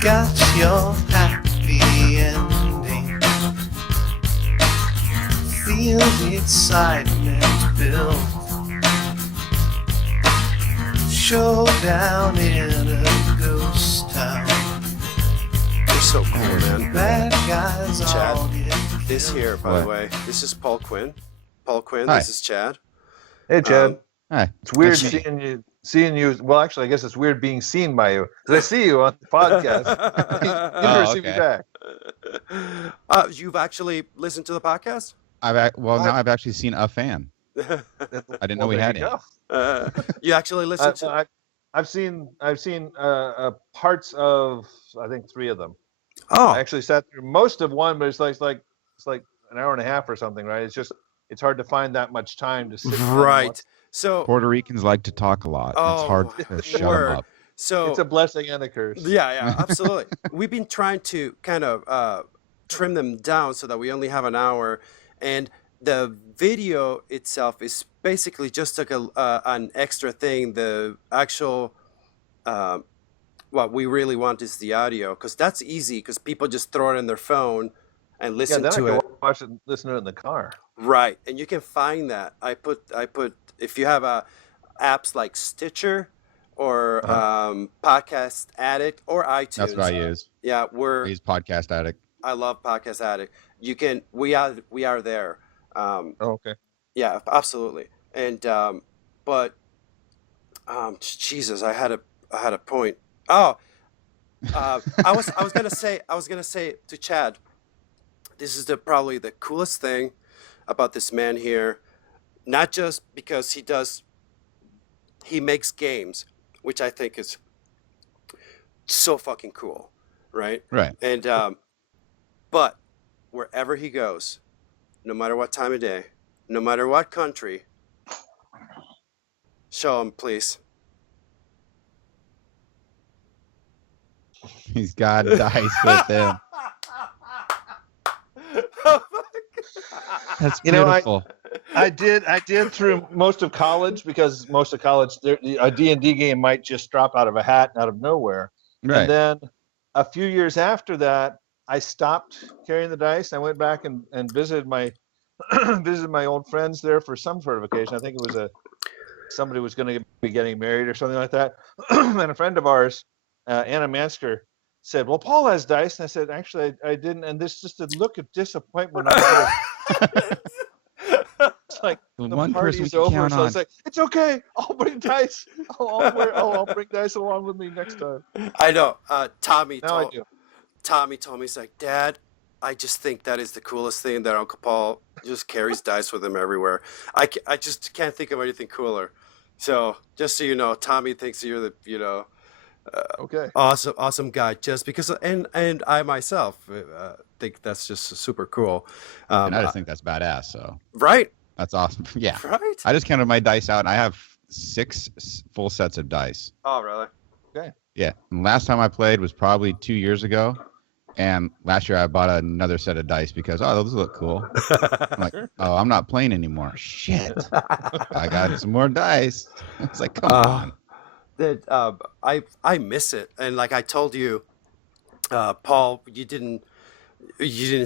got your happy ending. Feel the excitement build. Showdown in a ghost town. You're so cool, man. Bad guys Chad, all get this killed. here, by the way, this is Paul Kwinn. Paul Kwinn, Hi. this is Chad. Hey, Chad. Hi. It's weird That's me. seeing you. Well, actually, I guess it's weird being seen by you because I see you on the podcast. You never see me okay. back. You've actually listened to the podcast? Now I've actually seen a fan. I didn't know we there had you any. go. You actually listened to? I've seen parts of I think 3 of them. Oh, I actually sat through most of one, but it's like an hour and a half or something, right? It's hard to find that much time to sit down and right. watch. So Puerto Ricans like to talk a lot. It's hard to shut word. them up. So It's a blessing and a curse. yeah, absolutely. We've been trying to kind of trim them down so that we only have an hour, and the video itself is basically just like an extra thing. The actual what we really want is the audio, because that's easy, because people just throw it in their phone and listen then to I it. can watch it and listen to it in the car. Right, and you can find that. I put if you have apps like Stitcher or Podcast Addict or iTunes. That's what I use. Yeah, I use Podcast Addict. I love Podcast Addict. You can we are there. Oh, okay. Yeah, absolutely. And but Jesus, I had a point. Oh, I was gonna say to Chad, this is probably the coolest thing about this man here, not just because he makes games, which I think is so fucking cool, right? Right. And but wherever he goes, no matter what time of day, no matter what country, show him, please. He's got dice with him. That's You know, beautiful. I did through most of college, because most of college a D&D game might just drop out of a hat out of nowhere. Right. And then a few years after that, I stopped carrying the dice. I went back and visited my old friends there for some sort of occasion. I think it was somebody was going to be getting married or something like that. And a friend of ours, Anna Mansker, said, "Well, Paul has dice." And I said, "Actually, I didn't." And this just a look of disappointment. It's like The the one person we party's can over, count so I on. was like, "It's okay. I'll bring dice. I'll bring dice along with me next time." I know. Tommy Now I do. told me, he's like, "Dad, I just think that is the coolest thing, that Uncle Paul just carries dice with him everywhere. I just can't think of anything cooler." So just so you know, Tommy thinks you're the Okay. awesome guy, just because, and I myself think that's just super cool. And I just think that's badass. So Right, that's awesome. Yeah. right. I just counted my dice out, and I have 6 full sets of dice. Oh, really? Yeah. And last time I played was probably 2 years ago. And last year I bought another set of dice because, those look cool. I'm like, I'm not playing anymore. Shit. I got some more dice. It's like, come on. That I miss it, and like I told you, Paul, you didn't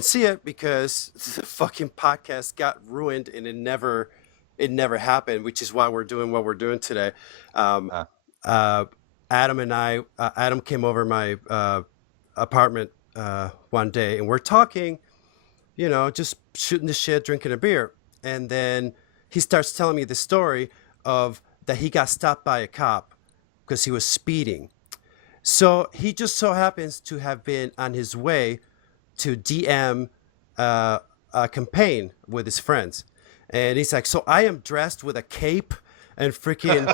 see it because the fucking podcast got ruined, and it never happened, which is why we're doing what we're doing today. Adam and I, Adam came over my apartment one day, and we're talking, just shooting the shit, drinking a beer, and then he starts telling me the story of that he got stopped by a cop because he was speeding. So he just so happens to have been on his way to DM a campaign with his friends. And he's like, so I am dressed with a cape and freaking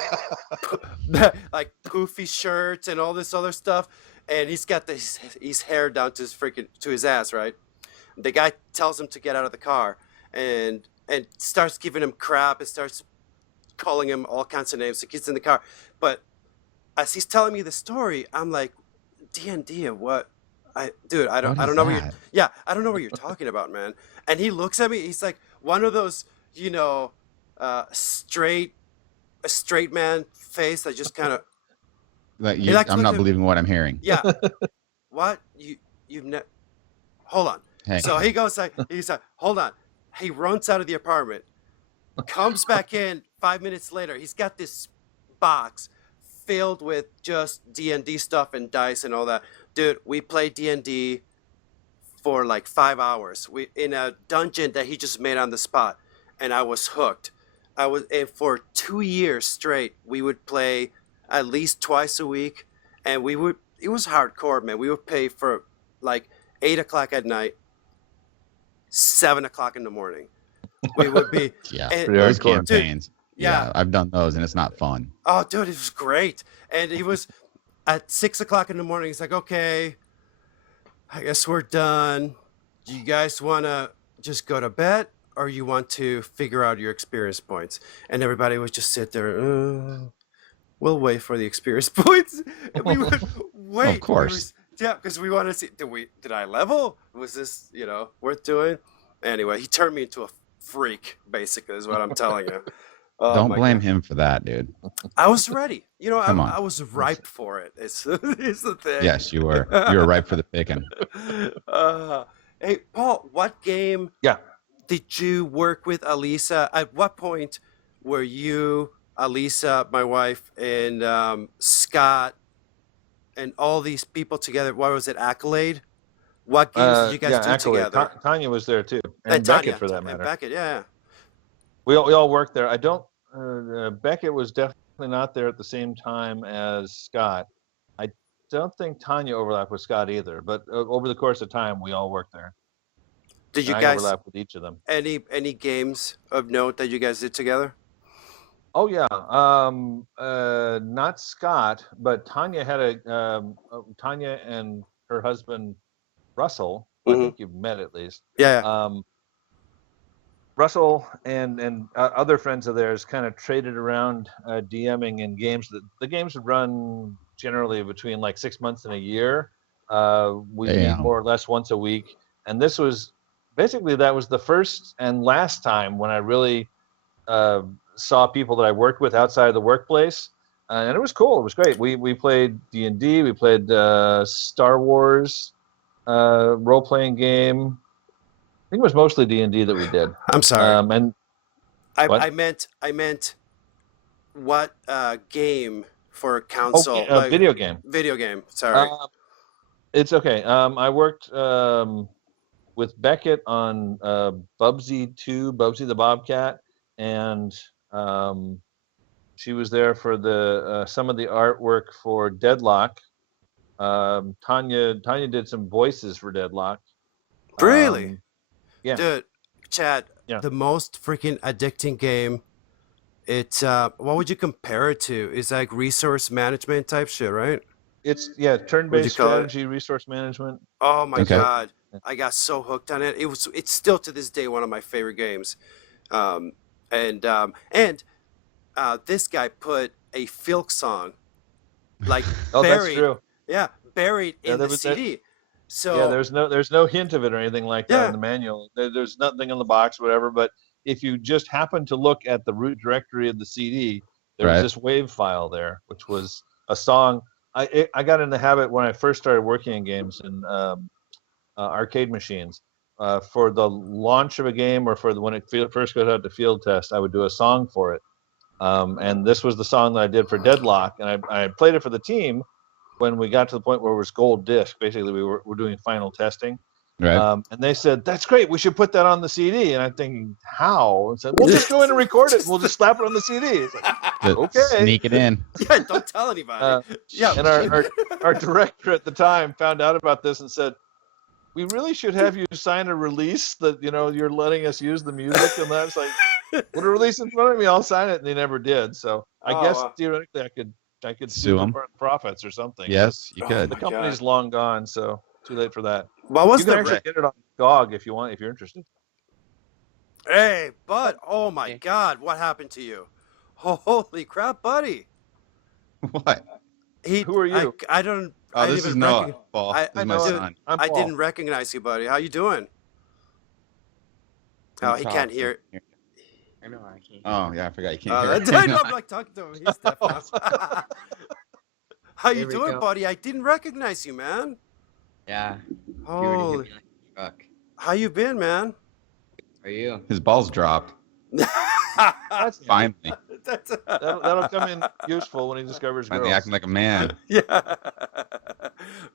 like poofy shirts and all this other stuff. And he's got his hair down to his ass, right? The guy tells him to get out of the car and starts giving him crap and starts calling him all kinds of names. He gets in the car. But as he's telling me the story, I'm like, D&D, what? I don't know what I don't know what you're talking about, man. And he looks at me. He's like one of those, a straight man face that just kind of. I'm not believing what I'm hearing. Yeah. what? You've never. Hold on. Hey. So he's like, hold on. He runs out of the apartment, comes back in 5 minutes later. He's got this box filled with just D&D stuff and dice and all that. Dude, we played D&D for like 5 hours. We in a dungeon that he just made on the spot, and I was hooked. And for 2 years straight, we would play at least twice a week, and it was hardcore, man. We would play for like 8 o'clock at night, 7 o'clock in the morning. We would be Yeah, and, those hardcore. campaigns. Yeah. Yeah, I've done those, and it's not fun. oh, dude, it was great. And he was at 6 o'clock in the morning. He's like, okay, I guess we're done. Do you guys want to just go to bed, or you want to figure out your experience points? And everybody would just sit there. We'll wait for the experience points. And we would wait. Of course. Yeah, because we wanted to see. Did I level? Was this worth doing? Anyway, he turned me into a freak. Basically, is what I'm telling you. Oh, Don't my blame God. him for that, dude. I was ready. Come on. I was ripe for it. It's the thing. Yes, you were. You were ripe for the picking. Hey, Paul, what game Yeah. did you work with Alisa? At what point were you, Alisa, my wife, and Scott, and all these people together? What was it, Accolade? What games did you guys do Accolade. together? Tanya was there too, and Tanya, Beckett for that and matter. Beckett, yeah. We all worked there. I don't. Beckett was definitely not there at the same time as Scott. I don't think Tanya overlapped with Scott either. But over the course of time, we all worked there. Did you And I guys overlapped with each of them. any games of note that you guys did together? Oh yeah. Not Scott, but Tanya had Tanya and her husband Russell. I think you've met at least. Yeah. Russell and other friends of theirs kind of traded around DMing in games. The games would run generally between like 6 months and a year. We meet more or less once a week. And this was basically, that was the first and last time when I really saw people that I worked with outside of the workplace. And it was cool. It was great. We played D&D. We played Star Wars role-playing game. I think it was mostly D&D that we did. I'm sorry. And I meant what game for console? Video game. Video game. Sorry. It's okay. I worked with Beckett on Bubsy 2, Bubsy the Bobcat, and she was there for the some of the artwork for Deadlock. Tanya did some voices for Deadlock. Really? Yeah. Dude, Chad, Yeah. the most freaking addicting game. It's what would you compare it to? It's like resource management type shit, right? It's turn-based strategy, resource management. Oh my Okay. God. I got so hooked on it. It's still to this day one of my favorite games. And this guy put a Filk song like Oh, buried. that's true. Yeah, buried Yeah, in there the was CD. So Yeah, there's no hint of it or anything like that Yeah. in the manual. There's nothing in the box, whatever. But if you just happen to look at the root directory of the CD, there was Right. this WAV file there, which was a song. I got in the habit when I first started working in games and arcade machines. For the launch of a game or when it first goes out to field test, I would do a song for it. And this was the song that I did for Deadlock, and I played it for the team when we got to the point where it was gold disc. Basically, we're doing final testing. Right. And they said, "That's great. We should put that on the CD." And I'm thinking, "How?" And said, "We'll just go in and record it. We'll just slap it on the CD." It's like, Just okay. Sneak it in. yeah, don't tell anybody. Yeah, And our director at the time found out about this and said, "We really should have you sign a release that you're letting us use the music." And I was like, "Put a release in front of me, I'll sign it." And they never did. So I Oh, guess wow. theoretically I could Sue sue them 'em. for profits or something. Yes, you Oh, could. The my company's God. long gone, so too late for that. What was You can the actually get it on GOG if you're interested. Hey, bud. Oh my God, what happened to you? Holy crap, buddy. What? Who are you? I don't. Oh, I this didn't is even Noah. Paul. I- This is I my know it. son. I'm I Paul. didn't recognize you, buddy. How you doing? Oh, he can't hear. I know I can't. Oh, yeah, I forgot you can't Oh, hear that's it. I know, I'm like talking to him. He's deaf now. How you There we doing, go. buddy? I didn't recognize you, man. Yeah. If you were to hit Holy, me like a truck. how you been, man? How are you? His balls dropped. That's Finally. That's that'll come in useful when he discovers Finally girls. acting like a man. yeah.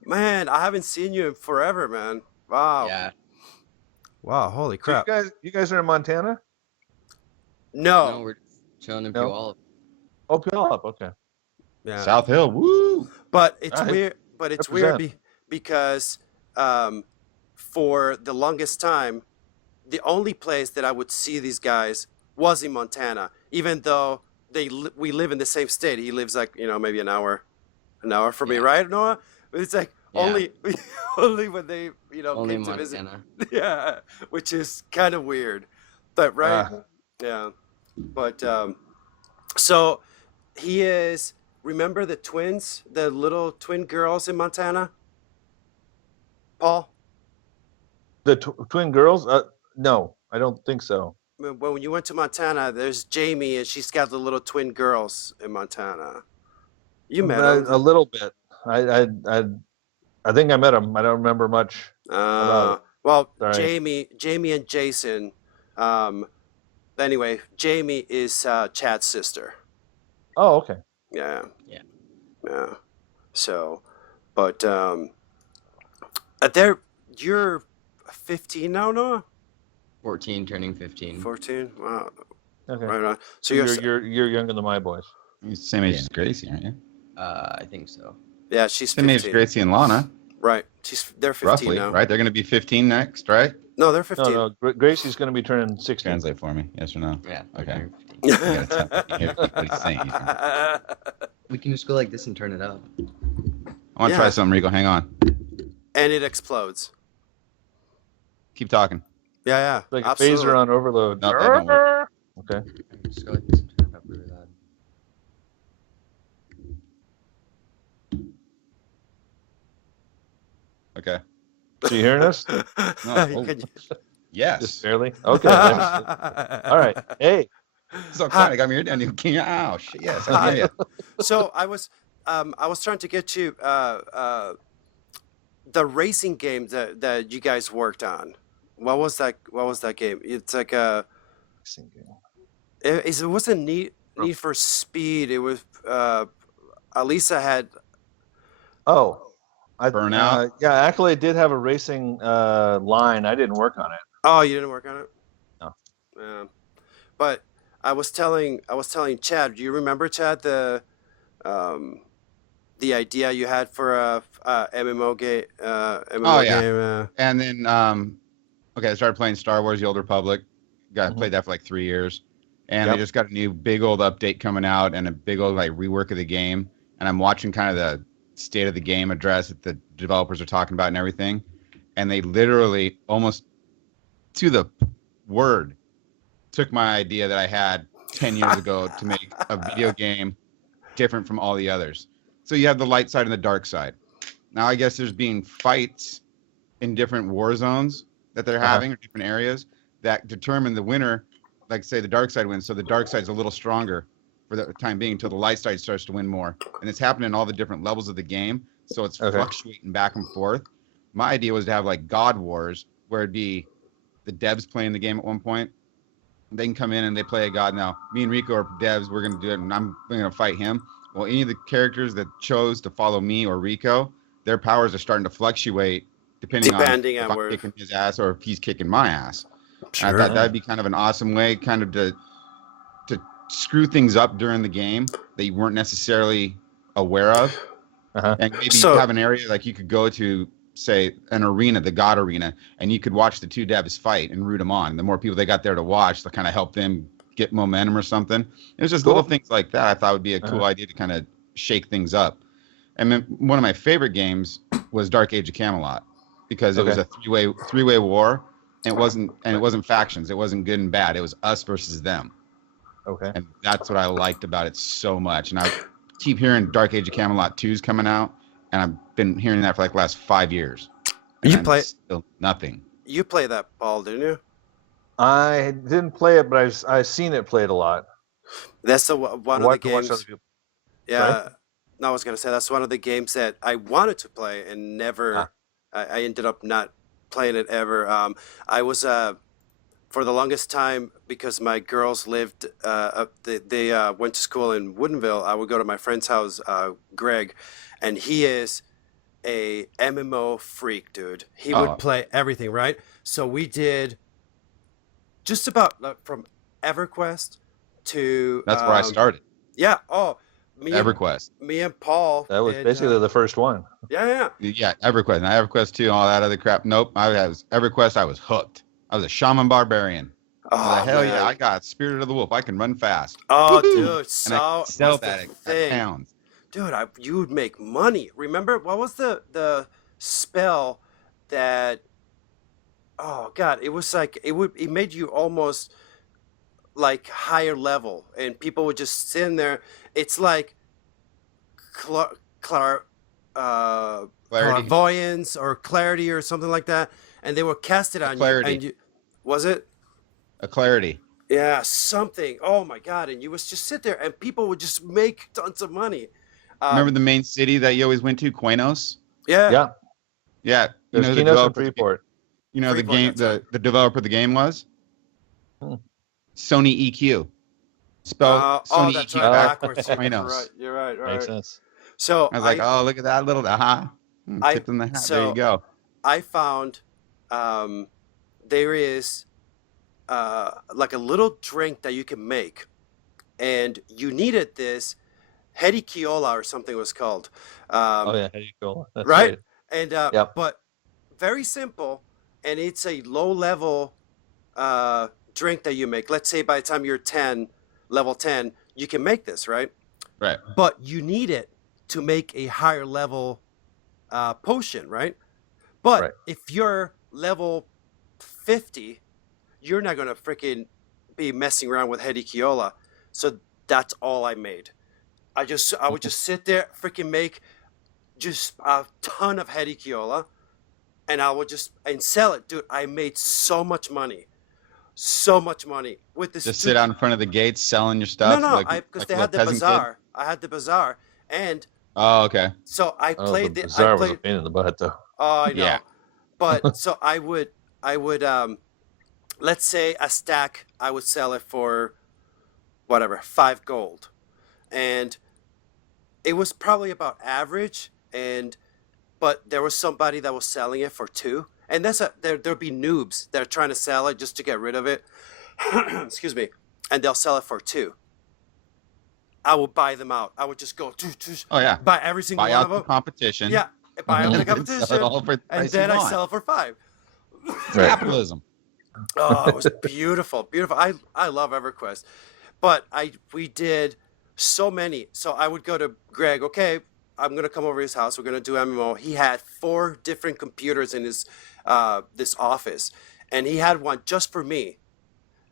Man, I haven't seen you in forever, man. Wow. Yeah. Wow, holy So crap. you guys are in Montana? No, No. we're just chilling in No. Puyallup. Oh, Puyallup. Okay. Yeah. South Hill, woo! But it's Nice. weird. But it's weird Represent. because for the longest time, the only place that I would see these guys was in Montana, even though we live in the same state. He lives like maybe an hour from me, Yeah. right, Noah? But it's like Yeah. only when they Only came to visit. Montana. Yeah, which is kind of weird, but right, Ah. yeah. But so he is. Remember the twins, the little twin girls in Montana? Paul, The twin girls? No, I don't think so. when you went to Montana, there's Jamie, and she's got the little twin girls in Montana. You met A them. little bit. I think I met him. I don't remember much about it. Well, Sorry. Jamie and Jason. Anyway, Jamie is Chad's sister. Oh, okay. Yeah. Yeah. Yeah. So, but you're 15 now, Noah? 14, turning 15. 14. Wow. Okay. Right on. So you're younger than my boys. You're the same age as Gracie, aren't you? I think so. yeah, she's Same 15. age as Gracie and Lana, Right. They're 15 roughly, now. right? They're going to be 15 next, right? No, they're 15. No, Gracie's going to be turning 16. Translate for me, yes or no? Yeah. Okay. Turning 15. You gotta tell me what he's saying. We can just go like this and turn it up. I want to Yeah. try something, Rico. Hang on. And it explodes. Keep talking. Yeah, yeah. Like a absolutely. phaser on overload. No, that don't work. Okay. Just go like this and turn it up really loud. Okay. So you hearing us? You oh. can- Yes. Just barely. Okay. All right. Hey. So quiet. I got me here down. Oh shit. Yes. I hear you. So I was trying to get you the racing game that you guys worked on. What was that game? It's like it wasn't Need for Speed. It was Alisa had. Oh. Burnout? Yeah, Accolade did have a racing line. I didn't work on it. Oh, you didn't work on it? No. Yeah. But I was telling Chad, do you remember, Chad, the idea you had for a MMO game Oh, yeah. game? And then, okay, I started playing Star Wars: The Old Republic. Played that for like 3 years, and they just got a new big old update coming out and a big old like rework of the game. And I'm watching kind of the state of the game address that the developers are talking about and everything. And they literally almost to the word took my idea that I had 10 years ago to make a video game different from all the others. So you have the light side and the dark side. Now I guess there's being fights in different war zones that they're having or different areas that determine the winner. Like say the dark side wins, so the dark side's a little stronger for the time being until the light side starts to win more. And it's happening in all the different levels of the game, so it's fluctuating back and forth. My idea was to have like God Wars, where it'd be the devs playing the game at one point. They can come in and they play a god. Now, me and Rico are devs. We're going to do it, and I'm going to fight him. Well, any of the characters that chose to follow me or Rico, their powers are starting to fluctuate depending on if I'm kicking his ass or if he's kicking my ass. Sure. I thought that'd be kind of an awesome way, kind of to screw things up during the game that you weren't necessarily aware of, and maybe have an area like you could go to, say, an arena, the God Arena, and you could watch the two devs fight and root them on. And the more people they got there to watch, to kind of help them get momentum or something. It was just little things like that I thought would be a cool idea to kind of shake things up. And then one of my favorite games was Dark Age of Camelot, because it was a three-way war, and it wasn't factions. It wasn't good and bad. It was us versus them. Okay. And that's what I liked about it so much. And I keep hearing Dark Age of Camelot 2's coming out, and I've been hearing that for like the last 5 years. You play still nothing. You play that, Paul, didn't you? I didn't play it, but I've seen it played a lot. That's one of the games. Yeah. Right? No, I was gonna say that's one of the games that I wanted to play and never I ended up not playing it ever. I was for the longest time, because my girls lived, they went to school in Woodinville. I would go to my friend's house, Greg, and he is a MMO freak, dude. He would Oh. play everything, right? So we did just about from EverQuest to That's where I started. yeah. Oh, EverQuest. me and Paul. That was and, basically the first one. yeah. Yeah, EverQuest. And EverQuest 2 and all that other crap. Nope. I was EverQuest. I was hooked. I was a shaman barbarian. Oh, I was like, hell man. yeah, I got Spirit of the Wolf. I can run fast. Oh, Woohoo! dude, And so I could sell was the that at thing. pounds. Dude, you would make money. Remember what was the spell that? Oh God, it was like it made you almost like higher level, and people would just sit in there. It's like clar, Clarity. clairvoyance or clarity or something like that, and they would cast it on you. Clarity. And you, was it? A clarity. Yeah, something. Oh my God! And you would just sit there, and people would just make tons of money. Remember the main city that you always went to, Quanos? Yeah. Yeah. Yeah. You There's know who the Kinos and developer- Freeport. You know Freeport, the game. that's The developer of the game was Hmm. Sony EQ. Spell Sony that's EQ right. back. Backwards. Quanos. You're right. You're right. Right. Makes sense. So I was like, oh, look at that little tip in the hat. There so- you go. I found there is like a little drink that you can make, and you needed this Hedikiola or something it was called. Oh yeah, how do you go? That's right? And Yep. but very simple, and it's a low level drink that you make. Let's say by the time you're level 10, you can make this, right? Right. But you need it to make a higher level potion, right? But Right. if you're level 50, you're not gonna freaking be messing around with Hedikiola. So that's all I made. I would just sit there, freaking make just a ton of Hedikiola, and I would just sell it, dude. I made so much money with this. Just sit out in front of the gates selling your stuff. No, like, because like they a had the peasant kid? bazaar. I had the bazaar, and Oh, okay. so I Oh, played the the. bazaar I was a played. pain in the butt though. Oh, I know. Yeah. But so I would let's say a stack, I would sell it for whatever, 5 gold. And it was probably about average, but there was somebody that was selling it for 2. And there'd be noobs that are trying to sell it just to get rid of it. Excuse me. And they'll sell it for 2. I would buy them out. I would just go Oh yeah. buy every single Buy one out of the them. competition. Yeah, buy out the and sell competition. it all for the And price then you I want. sell it for 5. Right. Capitalism. Oh, it was beautiful. I love EverQuest. But we did so many. So I would go to Greg, okay, I'm going to come over to his house. We're going to do MMO. He had 4 different computers in his this office. And he had one just for me.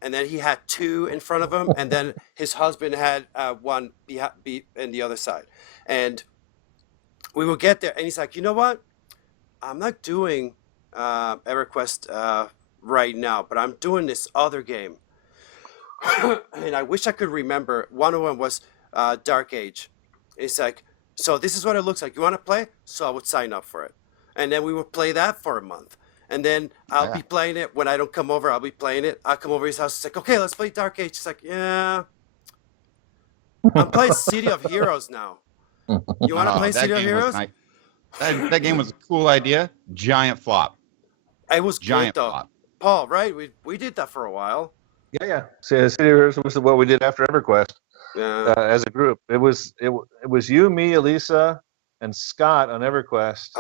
And then he had 2 in front of him. And then his husband had one in the other side. And we would get there. And he's like, you know what? I'm not doing EverQuest right now, but I'm doing this other game. And I wish I could remember. One of them was Dark Age. It's like, so this is what it looks like. You want to play? So I would sign up for it. And then we would play that for a month. And then I'll be playing it. When I don't come over, I'll be playing it. I'll come over to his house. It's like, okay, let's play Dark Age. It's like, yeah. I'm playing City of Heroes now. You want to play that City of game was Heroes? nice. That game was a cool idea. Giant flop. It was Giant good, though. flop. Paul, right? We did that for a while. Yeah. So City of Heroes was what we did after EverQuest Yeah. as a group. It was you, me, Elisa, and Scott on EverQuest,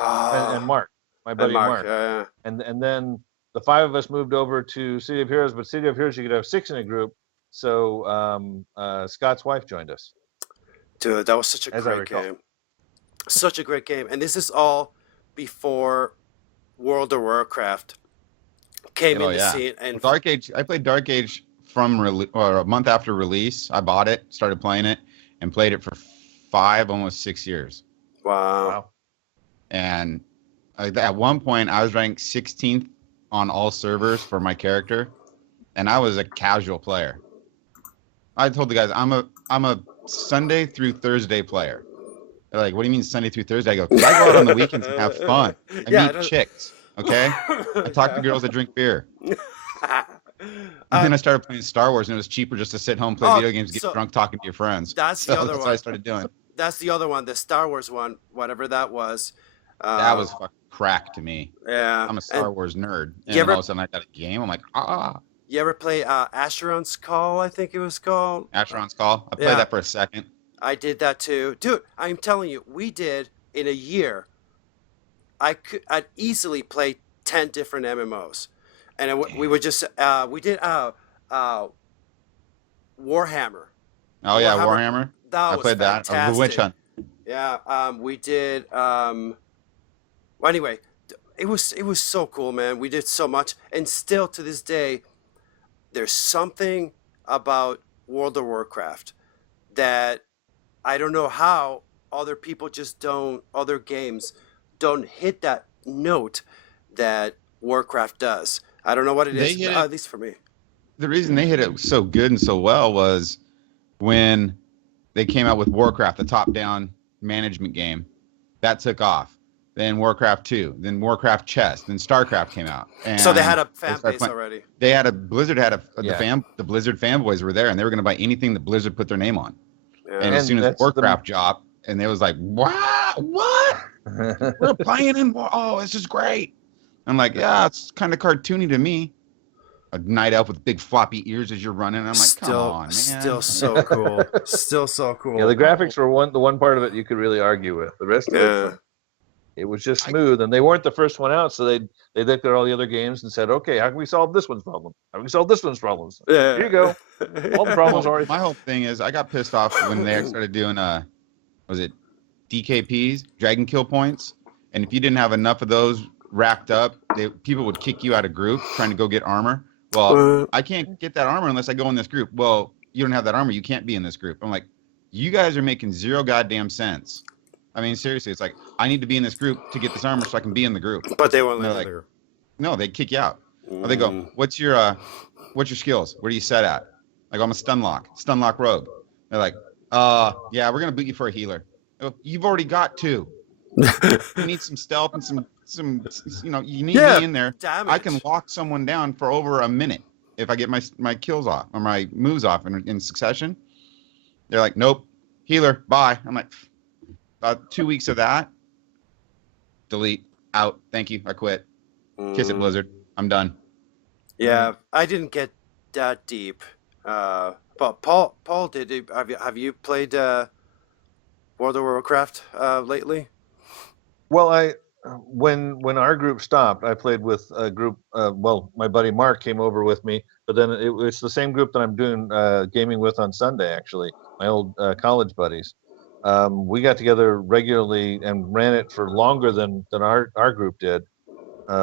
and Mark, my And buddy Mark. Mark. Yeah. And then the 5 of us moved over to City of Heroes, but City of Heroes you could have 6 in a group. So Scott's wife joined us. Dude, that was such a As I great recall. game. Such a great game. And this is all before World of Warcraft came Oh, in the yeah. scene. And Dark Age. I played Dark Age from or a month after release. I bought it, started playing it, and played it for 5, almost 6 years. wow. And at one point, I was ranked 16th on all servers for my character, and I was a casual player. I told the guys I'm a Sunday through Thursday player. They're like, what do you mean Sunday through Thursday? I go, because I go out on the weekends and have fun. I meet chicks, okay? I talk to girls that drink beer. And then I started playing Star Wars, and it was cheaper just to sit home, play video games, get drunk, talking to your friends. That's the other That's one. what I started doing. That's the other one, the Star Wars one, whatever that was. That was fucking crack to me. Yeah. I'm a Star Wars nerd. And all of a sudden I got a game. I'm like, You ever play Asheron's Call, I think it was called? Asheron's Call. I played that for a second. I did that too. Dude, I'm telling you, we did in a year. I'd easily play 10 different MMOs. And we would just we did Warhammer. Oh yeah, Warhammer. I played fantastic. that. The Witch Hunt. Yeah, we did well, anyway, it was so cool, man. We did so much, and still to this day there's something about World of Warcraft that I don't know how other people other games don't hit that note that Warcraft does. I don't know what it is, at least for me. The reason they hit it so good and so well was when they came out with Warcraft, the top-down management game. That took off. Then Warcraft 2, then Warcraft Chess, then StarCraft came out. And so they had a fan base already. They had Blizzard had the Blizzard fanboys were there, and they were going to buy anything that Blizzard put their name on. Yeah. And as soon as Warcraft dropped, and they was like, wow, what? We're playing in this is great. I'm like, yeah, it's kind of cartoony to me. A night elf with big floppy ears as you're running. I'm like, come on, man. Still so cool. Still so cool. Yeah, the graphics were the one part of it you could really argue with. The rest of it was just smooth, and they weren't the first one out, so they looked at all the other games and said, okay, how can we solve this one's problem? How can we solve this one's problems? Here you go. All the problems are. My whole thing is I got pissed off when they started doing was it DKPs, Dragon Kill Points, and if you didn't have enough of those racked up, people would kick you out of group trying to go get armor. Well, I can't get that armor unless I go in this group. Well, you don't have that armor. You can't be in this group. I'm like, you guys are making zero goddamn sense. I mean, seriously, it's like, I need to be in this group to get this armor so I can be in the group. But they won't let like, you. No, they kick you out. Or they go, what's your skills? What are you set at? Like, I'm a Stunlock Rogue. They're like, yeah, we're going to boot you for a healer. I go, you've already got 2. You need some stealth and some you need me in there. Damage. I can lock someone down for over a minute if I get my kills off or my moves off in succession. They're like, nope, healer, bye. I'm like, about 2 weeks of that, delete, out, thank you, I quit. Kiss it, Blizzard, I'm done. Yeah, I didn't get that deep. But Paul, have you played World of Warcraft lately? Well, when our group stopped, I played with a group. My buddy Mark came over with me, but then it's the same group that I'm doing gaming with on Sunday. Actually, my old college buddies. We got together regularly and ran it for longer than our group did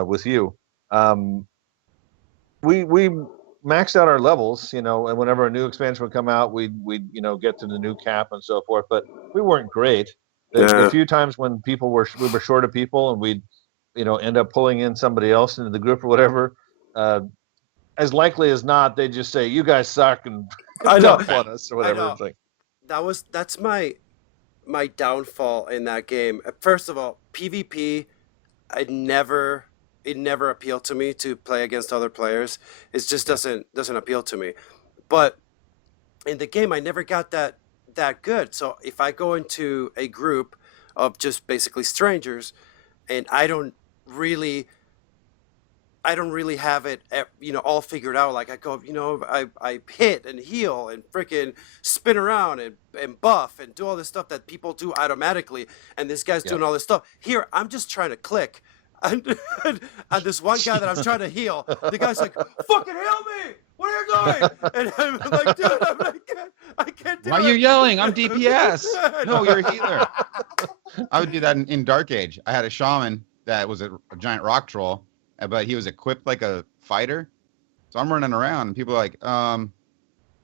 with you. We maxed out our levels, and whenever a new expansion would come out, we'd get to the new cap and so forth. But we weren't great. A few times when we were short of people, and we'd end up pulling in somebody else into the group or whatever, as likely as not they'd just say, you guys suck, and dump on us or whatever. It's like, that's my downfall in that game. First of all, PvP, it never appealed to me to play against other players. It just doesn't appeal to me. But in the game, I never got that good. So if I go into a group of just basically strangers, and I don't really have it, all figured out. Like I go, I hit and heal and freaking spin around and buff and do all this stuff that people do automatically. And this guy's doing all this stuff. Here, I'm just trying to click. And this one guy that I'm trying to heal, the guy's like, fucking heal me! What are you doing? And I'm like, dude, I can't do it. Why are you yelling? I'm DPS. No, you're a healer. I would do that in Dark Age. I had a shaman that was a giant rock troll, but he was equipped like a fighter. So I'm running around, and people are like, I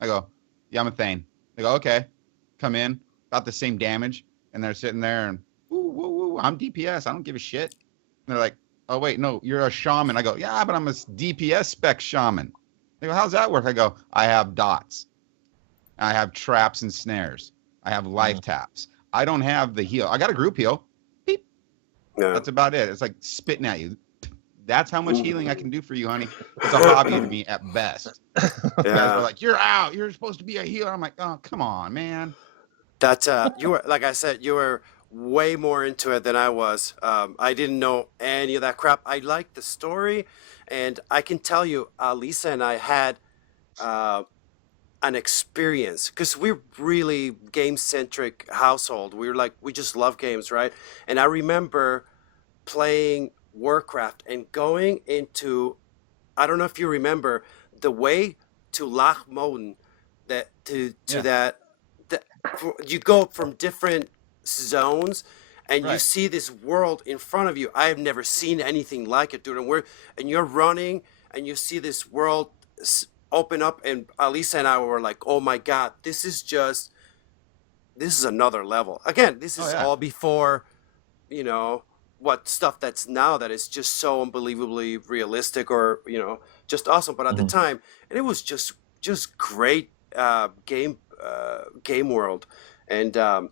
go, yeah, I'm a Thane. They go, okay, come in, about the same damage. And they're sitting there, and, woo, I'm DPS. I don't give a shit. And they're like, oh, wait, no, you're a shaman. I go, yeah, but I'm a DPS spec shaman. They go, how's that work? I go, I have dots. I have traps and snares. I have life taps. I don't have the heal. I got a group heal. Beep. Yeah. That's about it. It's like spitting at you. That's how much healing I can do for you, honey. It's a hobby to me at best. You guys were like, "You're out. You're supposed to be a healer." I'm like, "Oh, come on, man." That you were, like I said, you were way more into it than I was. I didn't know any of that crap. I liked the story, and I can tell you, Lisa and I had an experience because we're really game-centric household. We just love games, right? And I remember playing Warcraft and going into, I don't know if you remember, the way to Loch Moden, that to Yeah. that you go from different zones and you Right. see this world in front of you. I have never seen anything like it, dude. And you're running and you see this world open up, and Alisa and I were like, "Oh my God, this is another level." Again, this is yeah. all before, what stuff that's now that is just so unbelievably realistic, or just awesome. But at the time, and it was just great game world, and Oh,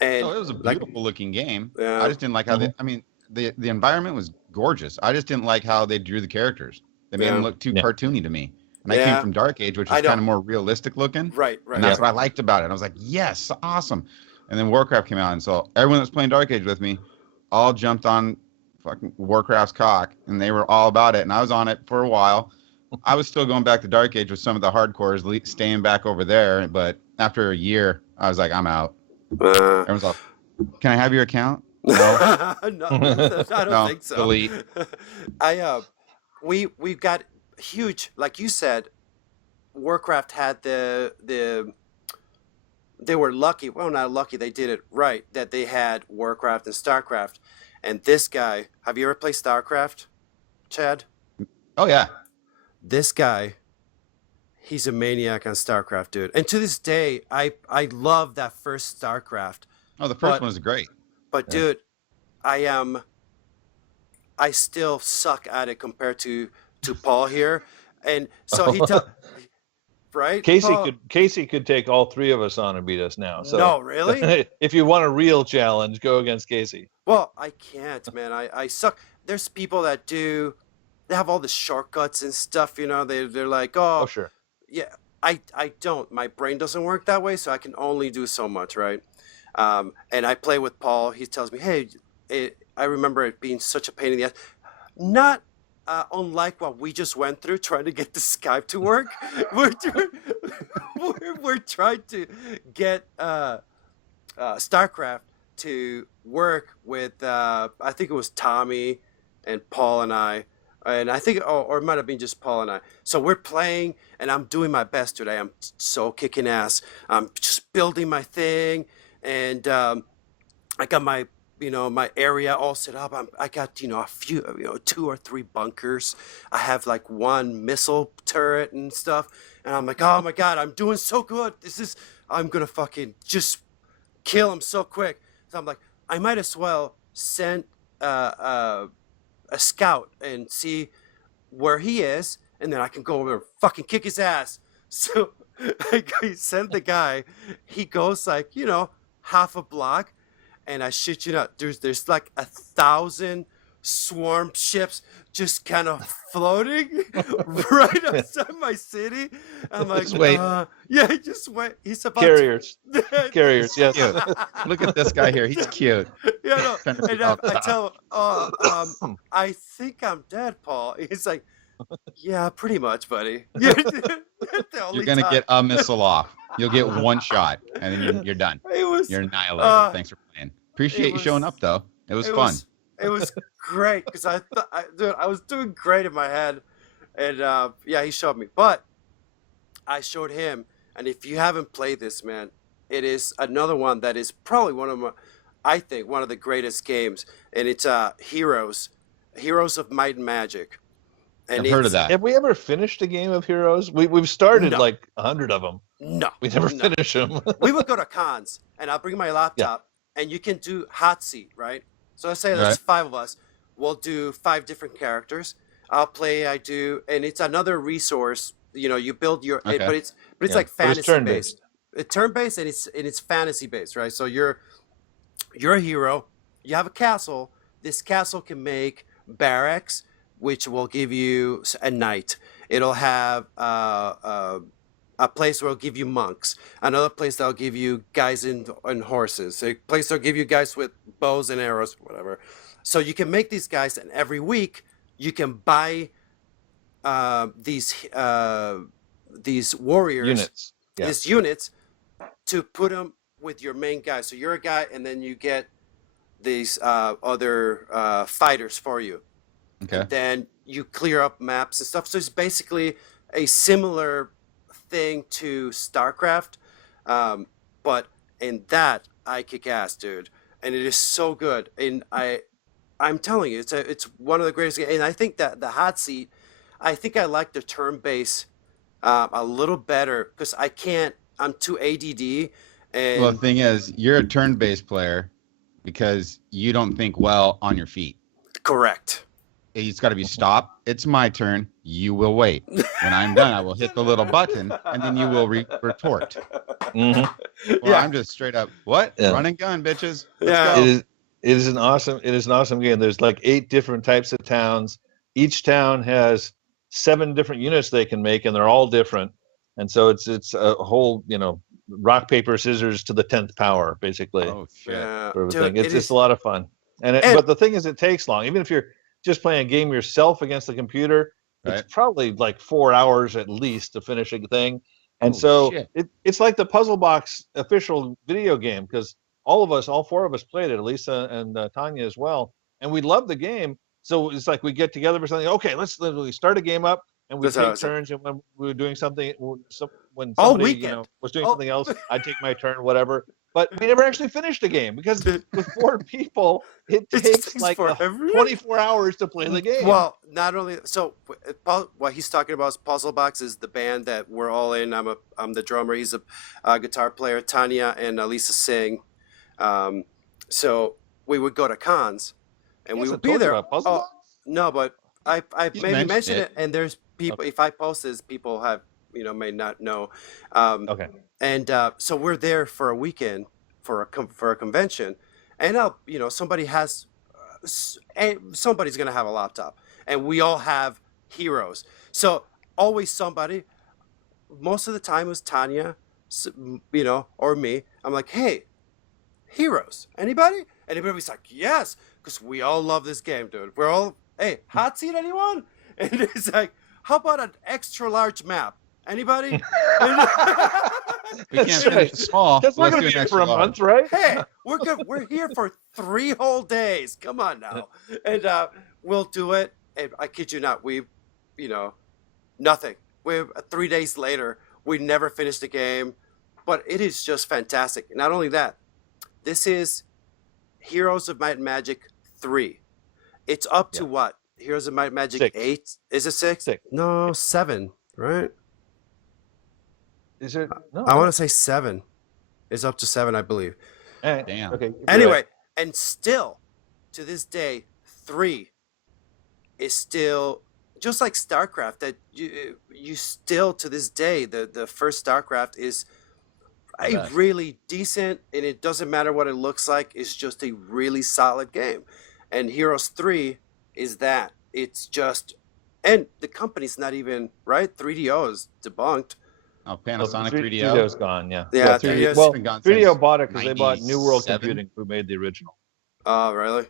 it was a beautiful looking game. I just didn't like how the environment was gorgeous. I just didn't like how they drew the characters. They made them look too cartoony to me. And I came from Dark Age, which was kind of more realistic looking. Right. And that's what I liked about it. And I was like, yes, awesome. And then Warcraft came out, and so everyone that was playing Dark Age with me all jumped on fucking Warcraft's cock, and they were all about it. And I was on it for a while. I was still going back to Dark Age with some of the hardcores, staying back over there. But after a year, I was like, I'm out. Everyone's like, can I have your account? No, No, I don't think so. Delete. We got huge, like you said. Warcraft had they were lucky. Well, not lucky. They did it right that they had Warcraft and StarCraft. And this guy, have you ever played StarCraft, Chad? Oh yeah. This guy, he's a maniac on StarCraft, dude. And to this day, I love that first StarCraft. Oh, the first one was great. But dude, I still suck at it compared to Paul here. And so he right? Casey could take all three of us on and beat us now. So no, really? If you want a real challenge, go against Casey. Well, I can't, man. I suck. There's people that they have all the shortcuts and stuff, they're like, oh sure. Yeah, I don't. My brain doesn't work that way, so I can only do so much, right? And I play with Paul. He tells me, hey, I remember it being such a pain in the ass. Not unlike what we just went through trying to get the Skype to work. we're trying to get StarCraft to work with, I think it was Tommy and Paul and I. And I think, or it might have been just Paul and I. So we're playing, and I'm doing my best today. I'm so kicking ass. I'm just building my thing, and I got my, my area all set up. I got, a few, 2 or 3 bunkers. I have like 1 missile turret and stuff. And I'm like, oh my God, I'm doing so good. I'm gonna fucking just kill him so quick. So I'm like, I might as well send a scout and see where he is, and then I can go over and fucking kick his ass. So I sent the guy. He goes like, half a block, and I shit you not, there's like 1,000 swarm ships just kind of floating right outside my city. I'm like, Just wait. Yeah, just wait. He's about Carriers, yes. Cute. Look at this guy here. He's cute. Yeah, no. Trying to And figure out I tell him, I think I'm dead, Paul. He's like, yeah, pretty much, buddy. You're gonna get a missile off. You'll get 1 shot, and then you're done. You're annihilated. Thanks for playing. Appreciate you showing up, though. It was fun. It was great because I was doing great in my head, and he showed me, but I showed him. And if you haven't played this, man, it is another one that is probably one of the greatest games, and it's Heroes of Might and Magic. And I've heard of that. Have we ever finished a game of Heroes? We've started No. like 100 of them. No, We never finish them. We would go to cons, and I'll bring my laptop, and you can do hot seat, right? So let's say there's 5 of us. We'll do 5 different characters. And it's another resource. You build your, but it's like fantasy based. It's turn based, and it's fantasy based, right? So you're You're a hero. You have a castle. This castle can make barracks, which will give you a knight. It'll have a place where it'll give you monks. Another place that'll give you guys in horses. A place that'll give you guys with bows and arrows, whatever. So you can make these guys, and every week you can buy these warriors, Units. Yeah. these units, to put them with your main guy. So you're a guy, and then you get these other fighters for you. Okay. And then you clear up maps and stuff. So it's basically a similar thing to StarCraft, but in that I kick ass, dude, and it is so good. And I'm telling you, it's one of the greatest games. And I think that the hot seat, I think I like the turn base a little better because I'm too ADD. And Well, the thing is, you're a turn-based player because you don't think well on your feet. correct. It's got to be stop. It's my turn. You will wait. When I'm done, I will hit the little button, and then you will retort. Mhm. Or Yeah. I'm just straight up, what? Yeah. Run and gun, bitches. Yeah. Let's It go. is an awesome game. There's like 8 different types of towns. Each town has 7 different units they can make, and they're all different. And so it's a whole, rock paper scissors to the 10th power, basically, Oh, shit. Yeah. sort of Dude, thing. It's it just is- a lot of fun. And- But the thing is, it takes long. Even if you're just playing a game yourself against the computer, Right. it's probably like 4 hours at least to finish a thing. And Holy so shit. it's like the Puzzlebox official video game, because all 4 of us played it, Elisa and Tanya as well, and we loved the game. So it's like we get together for something. Okay, let's literally start a game up, and we That's how take it's- turns. And when we were doing something, when All somebody weekend. was doing Oh. something else, I'd take my turn, whatever. But we never actually finished the game because with 4 people, it It takes takes like forever. 24 hours to play the game. Well, not only so, what he's talking about is Puzzlebox is the band that we're all in. I'm the drummer. He's a guitar player. Tanya and Lisa sing. So we would go to cons, and we Yes, I would be told you there. about Puzzlebox? No, but I You maybe mentioned mentioned it. it, and there's people. Okay. If I post this, people have may not know. Okay. And so we're there for a weekend for a convention, and somebody has somebody's gonna have a laptop, and we all have heroes. So always somebody. Most of the time it was Tanya, or me. I'm like, hey, heroes. Anybody? And everybody's like, yes, because we all love this game, dude. We're all, hey, hot seat, anyone? And it's like, how about an extra large map? Anybody? We can't finish the small. That's not Let's going do to an be for extra a large. month, right? Hey, we're good. We're here for 3 whole days. Come on now. And we'll do it. And I kid you not, nothing. We're 3 days later. We never finished the game, but it is just fantastic. Not only that, this is Heroes of Might and Magic 3. It's up to what? Heroes of Might and Magic 6. 8? Is it 6? 6. No, 7, right? Is it? No. I want to say 7. It's up to 7, I believe. Damn. Okay. you're Anyway, right. and still, to this day, 3 is still just like StarCraft. That you still to this day, the first StarCraft is a best. really decent, and it doesn't matter what it looks like. It's just a really solid game. And Heroes 3 is that. It's just, and the company's not even right. 3DO is debunked. Oh, Well, Panasonic 3DO 3DO. is gone. Yeah. Yeah, 3D 3DO 's well, been gone 3DO since bought it because they bought New World 97? Computing, who made the original. Oh, really?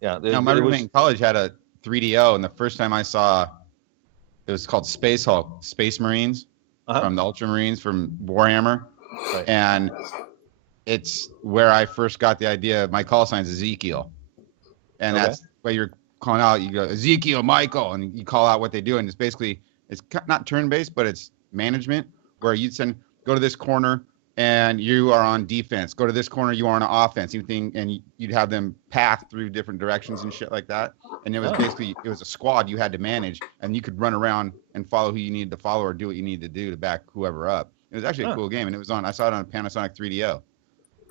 Yeah. No, my roommate in college had a 3DO, and the first time I saw it was called Space Hulk, Space Marines Uh-huh. from the Ultramarines from Warhammer. Right. And it's where I first got the idea of my call sign's Ezekiel. And Okay. that's where you're calling out, you go, Ezekiel, Michael, and you call out what they do. And it's basically, it's not turn-based, but it's management, where you'd go to this corner and you are on defense. Go to this corner, you are on offense. Anything, and you'd have them path through different directions and shit like that. And it was basically, it was a squad you had to manage, and you could run around and follow who you needed to follow or do what you needed to do to back whoever up. It was actually a cool game, and it was I saw it on Panasonic 3DO.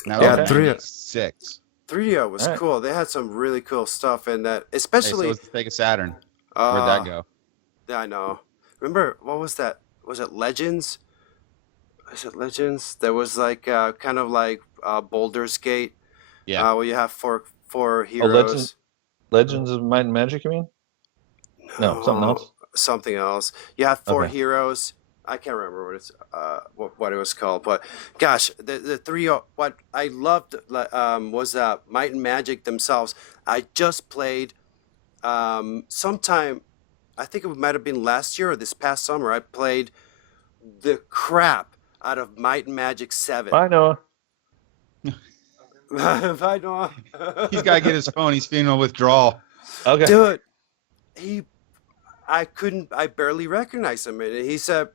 Now Yeah, it's 3DO. 6. 3DO was Alright. cool. They had some really cool stuff in that, Hey, so especially. was the Sega Saturn. uh, Where'd that go? Yeah, I know. Remember, what was that? Was it Legends? Was it Legends? There was like kind of like Baldur's Gate. Yeah. Well, you have four Oh, heroes. Legends of Might and Magic, you mean? No, something else. Something else. You have four Okay. heroes. I can't remember what it's what it was called, but gosh, the three what I loved was Might and Magic themselves. I just played sometime. I think it might have been last year or this past summer. I played the crap out of Might and Magic 7. I know. I know. He's got to get his phone. He's feeling a withdrawal. Okay. Dude, I barely recognize him, and he said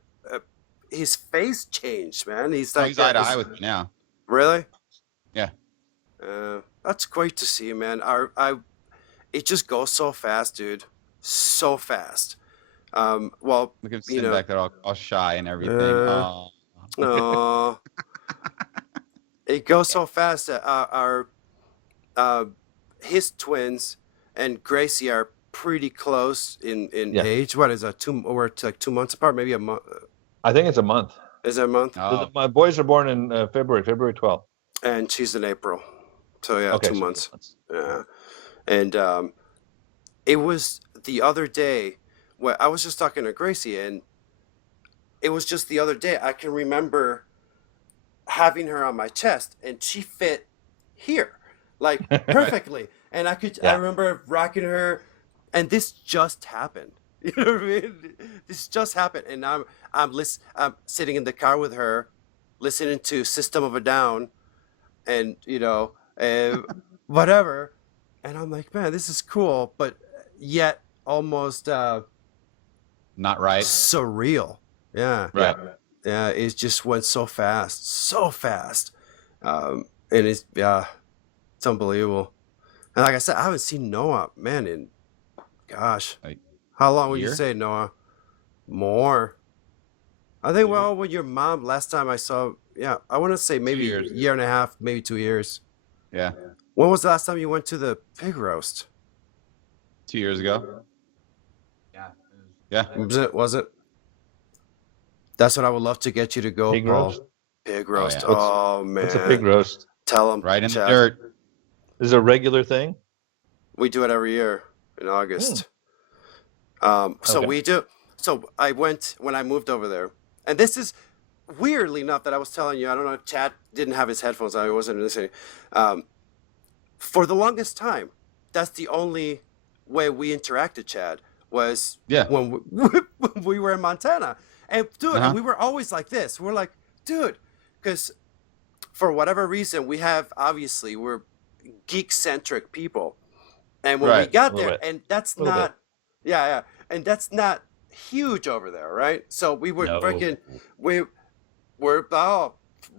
his face changed, man. He's Oh, like he's eye to eye with me now. Really? Yeah. That's great to see, man. It just goes so fast, dude. So fast. Well, Look at him sitting back there all shy and everything. No. It goes so fast that his twins and Gracie are pretty close in Yeah. age. What is that? We're like 2 months apart, maybe a month. I think it's a month. Is it a month? Oh, My boys are born in February 12th. And she's in April. So yeah, Okay, 2 so months. 2 months. Yeah. And it was the other day where I was just talking to Gracie, and it was just the other day. I can remember having her on my chest, and she fit here, like perfectly. And I Yeah. remember rocking her, and this just happened. You know what I mean? This just happened, and I'm sitting in the car with her, listening to System of a Down, and whatever, and I'm like, man, this is cool, but yet almost not right. surreal. Yeah, Right. yeah. It just went so fast, and it's unbelievable. And like I said, I haven't seen Noah, man, in gosh, Like, how long would you year? say, Noah? More. I think, well, with your mom, last time I saw, yeah, I want to say maybe years. a year and a half, maybe 2 years. Yeah. When was the last time you went to the pig roast? 2 years ago. Yeah. Yeah. Was it? That's what I would love to get you to go, Pig Paul. roast? Pig Oh, roast. yeah. Oh, man. What's a pig roast? Tell them. Right in the Chad. dirt. This is a regular thing? We do it every year in August. So Okay. we do. So I went when I moved over there, and this is weirdly enough that I was telling you. I don't know if Chad didn't have his headphones on. I wasn't listening. For the longest time, that's the only way we interacted, Chad, was Yeah. when when we were in Montana. And dude, Uh-huh. and we were always like this. We're like, dude, because for whatever reason, we're geek-centric people. And when we Right. got A little there, bit. and that's Little not, yeah, and that's not huge over there, right? So we were No. freaking, we're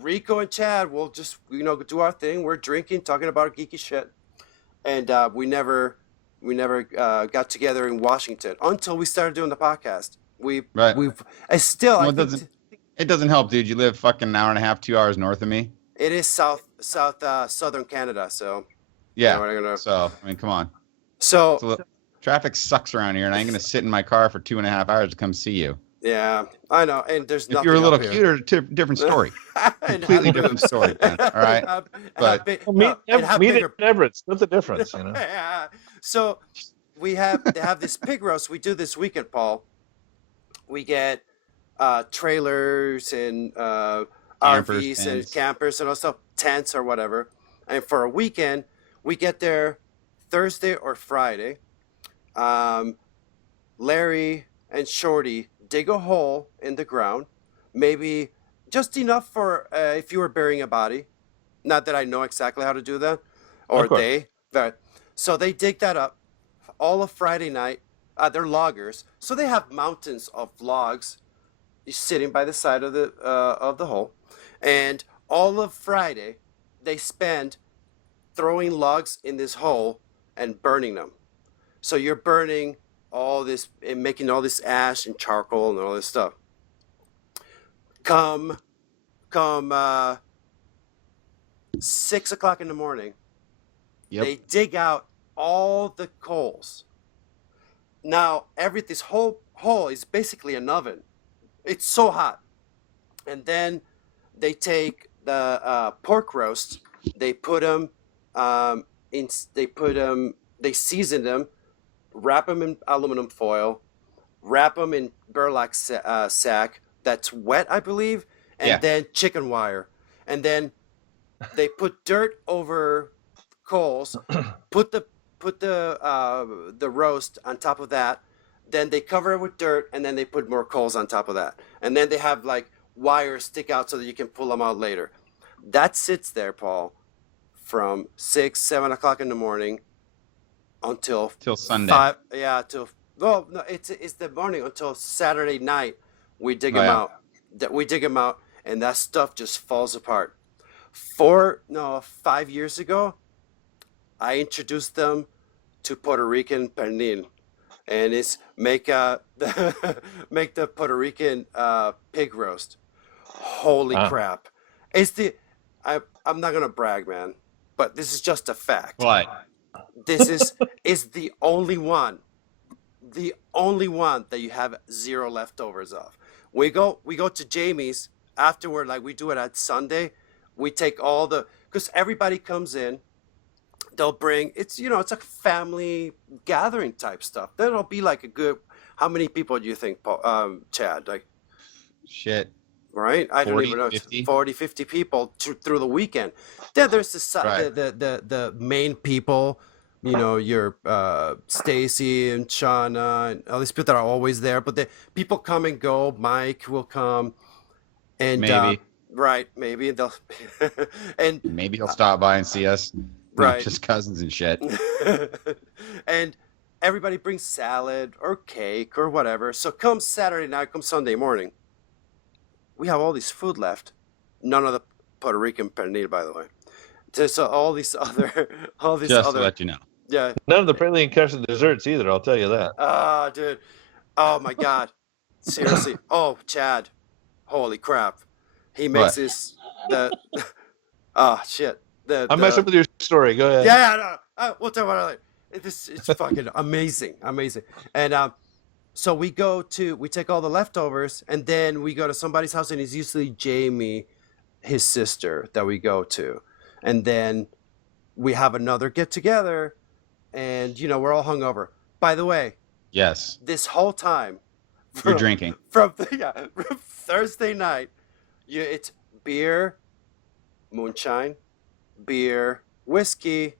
Rico and Chad will just do our thing. We're drinking, talking about geeky shit, and we never got together in Washington until we started doing the podcast. Right. And still, Well, I it think doesn't. It doesn't help, dude. You live fucking an hour and a half, 2 hours north of me. it is southern Canada, so Yeah. we're gonna. So I mean, come on. So It's a little- traffic sucks around here, and I ain't gonna sit in my car for 2.5 hours to come see you. yeah, I know, and there's If nothing. you're a little up here. cuter, different story. And Completely have different boobs. story, man. All right. But- Well, and have meet bigger. at Everett. What's the difference, you know? Yeah. So they have this pig roast we do this weekend, Paul. We get trailers and Campers, RVs and tents. campers and all stuff, tents or whatever. And for a weekend, we get there Thursday or Friday. Larry and Shorty dig a hole in the ground, maybe just enough for if you were burying a body. Not that I know exactly how to do that, or Of course. So they dig that up all of Friday night. They're loggers, so they have mountains of logs sitting by the side of the hole, and all of Friday they spend throwing logs in this hole and burning them. So you're burning all this and making all this ash and charcoal and all this stuff. Come 6 o'clock in the morning, Yep. they dig out all the coals. Now this whole hole is basically an oven. It's so hot. And then they take the pork roast, they put them They put them, they season them, wrap them in aluminum foil, wrap them in burlap sack that's wet, I believe, and Yeah. then chicken wire, and then they put dirt over coals, put the roast on top of that, then they cover it with dirt, and then they put more coals on top of that, and then they have like wires stick out so that you can pull them out later. That sits there, Paul, from 6, 7 o'clock in the morning until Till Sunday. 5. Yeah, till well, no, it's the morning until Saturday night. We dig Oh, them yeah. out. That we dig them out, and that stuff just falls apart. 5 years ago, I introduced them to Puerto Rican pernil, and it's make make the Puerto Rican pig roast. Holy Ah. crap! I'm not gonna brag, man, but this is just a fact. What? This is the only one that you have zero leftovers of. We go to Jamie's afterward, like we do it at Sunday. We take all because everybody comes in. They'll bring it's a family gathering type stuff. That'll be like a good. How many people do you think, Paul, Chad? Like, Shit. right? I don't 40, even know. 50? 40, 50 people through the weekend. Then there's Right. the main people. Your Stacy and Shauna and all these people that are always there. But the people come and go. Mike will come, and Maybe. right, maybe they'll and Maybe he'll stop by and see us. Right. Not just cousins and shit. and everybody brings salad or cake or whatever. So come Saturday night, come Sunday morning, we have all this food left. None of the Puerto Rican pernil, by the way. So all these other, Just to let you know. yeah. None of the praline custom desserts either. I'll tell you that. Ah, dude. Oh my God. Seriously. Oh, Chad. Holy crap. He makes What? this shit. I'm messing with your story. Go ahead. Yeah, no. We'll talk about it later. It's fucking amazing. And so we take all the leftovers, and then we go to somebody's house, and it's usually Jamie, his sister, that we go to. And then we have another get together, and we're all hungover. By the way, Yes. this whole time, You're drinking. from Thursday night, it's beer, moonshine, beer, whiskey,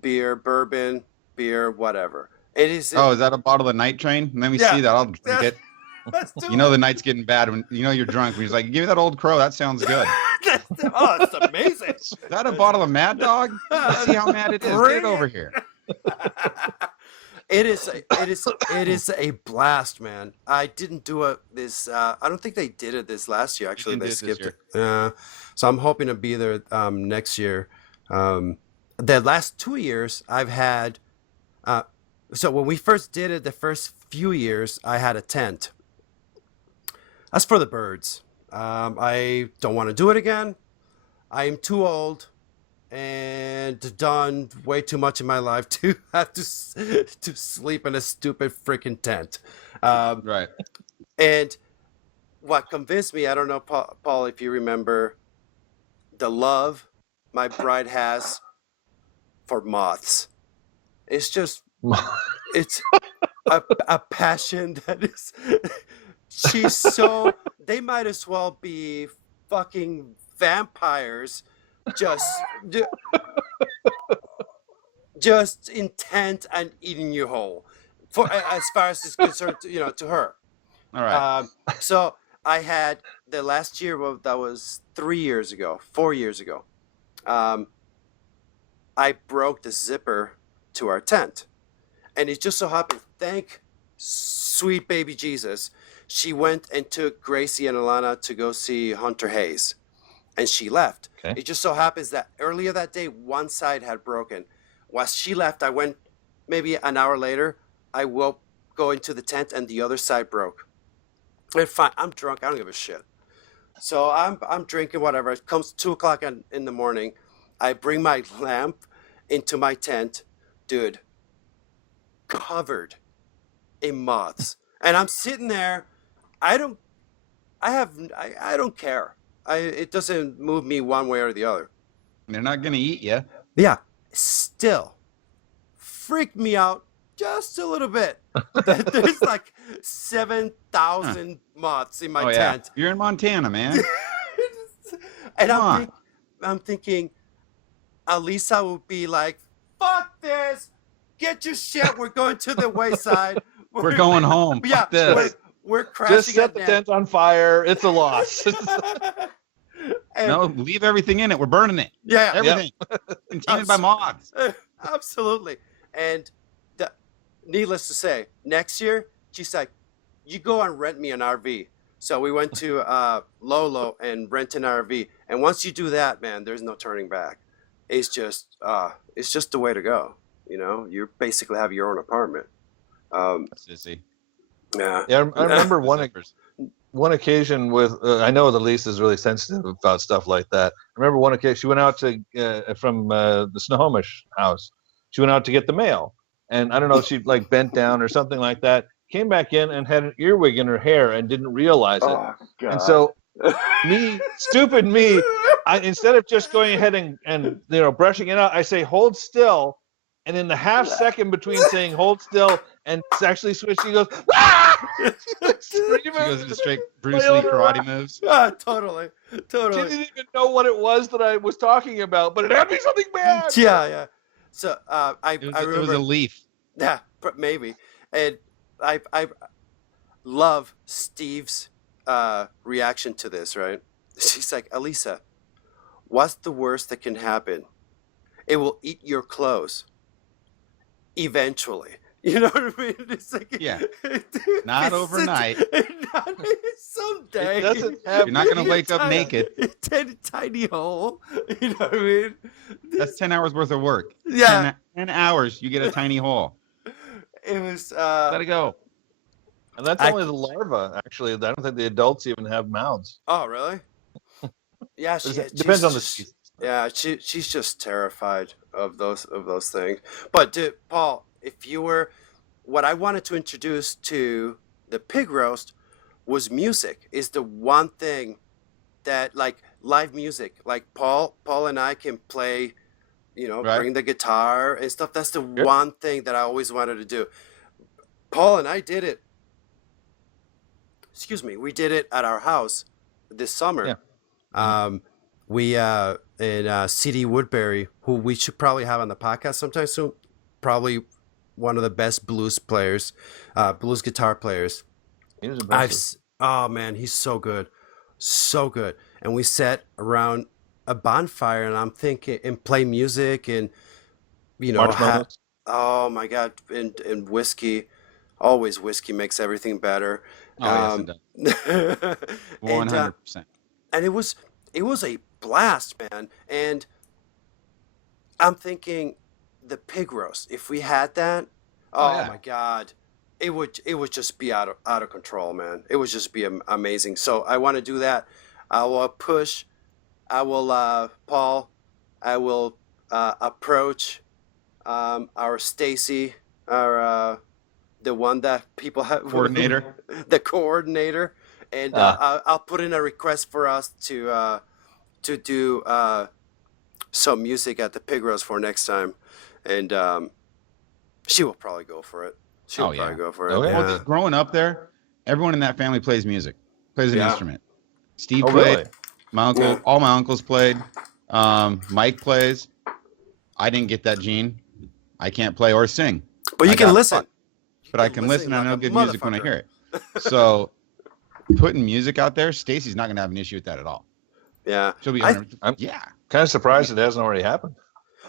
beer, bourbon, beer, whatever. It is. Oh, is that a bottle of Night Train? Let me Yeah. see that. I'll drink it. Let's do You know the night's getting bad when you're drunk. When he's like, "Give me that Old Crow. That sounds good." it's amazing. Is that a bottle of Mad Dog? Let's see how mad it is. Get Bring it over here. It is a blast, man. I didn't do it this. I don't think they did it this last year. Actually, didn't they do it this skipped it. So I'm hoping to be there next year. The last 2 years, I've had. So when we first did it, the first few years, I had a tent. That's for the birds. I don't want to do it again. I am too old and done way too much in my life to have to sleep in a stupid freaking tent. Right. And what convinced me, I don't know, Paul, if you remember the love my bride has for moths. It's just, it's a passion that is, they might as well be fucking vampires, just intent on eating you whole, as far as it's concerned, to her. All right. So I had the last year, that was 4 years ago. I broke the zipper to our tent, and it just so happened, thank sweet baby Jesus, she went and took Gracie and Alana to go see Hunter Hayes, and she left. Okay. It just so happens that earlier that day, one side had broken. While she left, I went maybe an hour later. I will go into the tent, and the other side broke. And fine, I'm drunk. I don't give a shit. So I'm drinking whatever. It comes 2:00 in the morning. I bring my lamp into my tent, dude, covered in moths, and I'm sitting there. I don't care. It doesn't move me one way or the other. They're not gonna eat you. Yeah, still freaked me out just a little bit. That there's like 7,000 moths in my Oh yeah, tent. you're in Montana, man. And Come on. I'm thinking, Alisa would be like, "Fuck this! Get your shit. We're going to the wayside. We're going home. Yeah, Fuck this. we're crashing Just set at the Nan." tent on fire. It's a loss. And- No, leave everything in it. We're burning it. yeah, Everything. Contained by moths. absolutely. And needless to say, next year she's like, "You go and rent me an RV." So we went to Lolo and rent an RV. And once you do that, man, there's no turning back. It's just the way to go. You know, you basically have your own apartment. Sissy. Yeah. Yeah, I remember one Zippers. occasion with. I know that Lisa is really sensitive about stuff like that. I remember one occasion she went out to from the Snohomish house. She went out to get the mail, and I don't know if she like bent down or something like that. Came back in and had an earwig in her hair and didn't realize it. Oh, God. And so stupid me, I instead of just going ahead and brushing it out, I say hold still, and in the half second between saying hold still and actually switch, she goes, "Ah!" She goes into straight Bruce Lee karate moves. Totally. She didn't even know what it was that I was talking about, but it had to be something bad. Yeah. So I It remember. was a leaf. Yeah, maybe. And I love Steve's reaction to this, right? She's like, "Alisa, what's the worst that can happen? It will eat your clothes. Eventually." You know what I mean? It's like, Yeah. Not overnight. Someday. It doesn't have. You're not going to wake up naked. Tiny hole. You know what I mean? That's 10 hours worth of work. Yeah. 10 hours, you get a tiny hole. It was. Let it go. And that's only the larva, actually. I don't think the adults even have mouths. Oh, really? Yeah, It depends on the she's- species. Yeah, she's just terrified of those things. But Paul, if you were, what I wanted to introduce to the pig roast was music. Is the one thing that, like, live music, like Paul and I can play, Right. bring the guitar and stuff. That's the Yep. one thing that I always wanted to do. Paul and I did it. Excuse me, we did it at our house this summer. Yeah. We in C.D. Woodbury, who we should probably have on the podcast sometime soon. Probably one of the best blues guitar players. He was impressive. Oh man, he's so good, And we sat around a bonfire, and I'm thinking, and play music, and Marshmallows. oh my God, and whiskey. Always whiskey makes everything better. Oh, yes, it does. And, 100%. and it was a blast, man. And I'm thinking the pig roast, if we had that, oh yeah. my God, it would just be out of control, man. It would just be amazing. So I want to do that. I will push. I will Paul. I will approach our Stacy, our the one that people have Coordinator. the coordinator, and I'll put in a request for us to do some music at the pig roast for next time, and she will probably go for it. She'll probably go for it. Oh, yeah. Yeah. Growing up there, everyone in that family plays music, plays an Yeah. instrument. Steve Oh, played. really? My uncle, Yeah. all my uncles played. Mike plays. I didn't get that gene. I can't play or sing, But you I can got listen. but I can listen. I like know a good music when I motherfucker. hear it. So putting music out there, Stacy's not going to have an issue with that at all. Yeah. She'll be, I- yeah. Kind of surprised it hasn't already happened.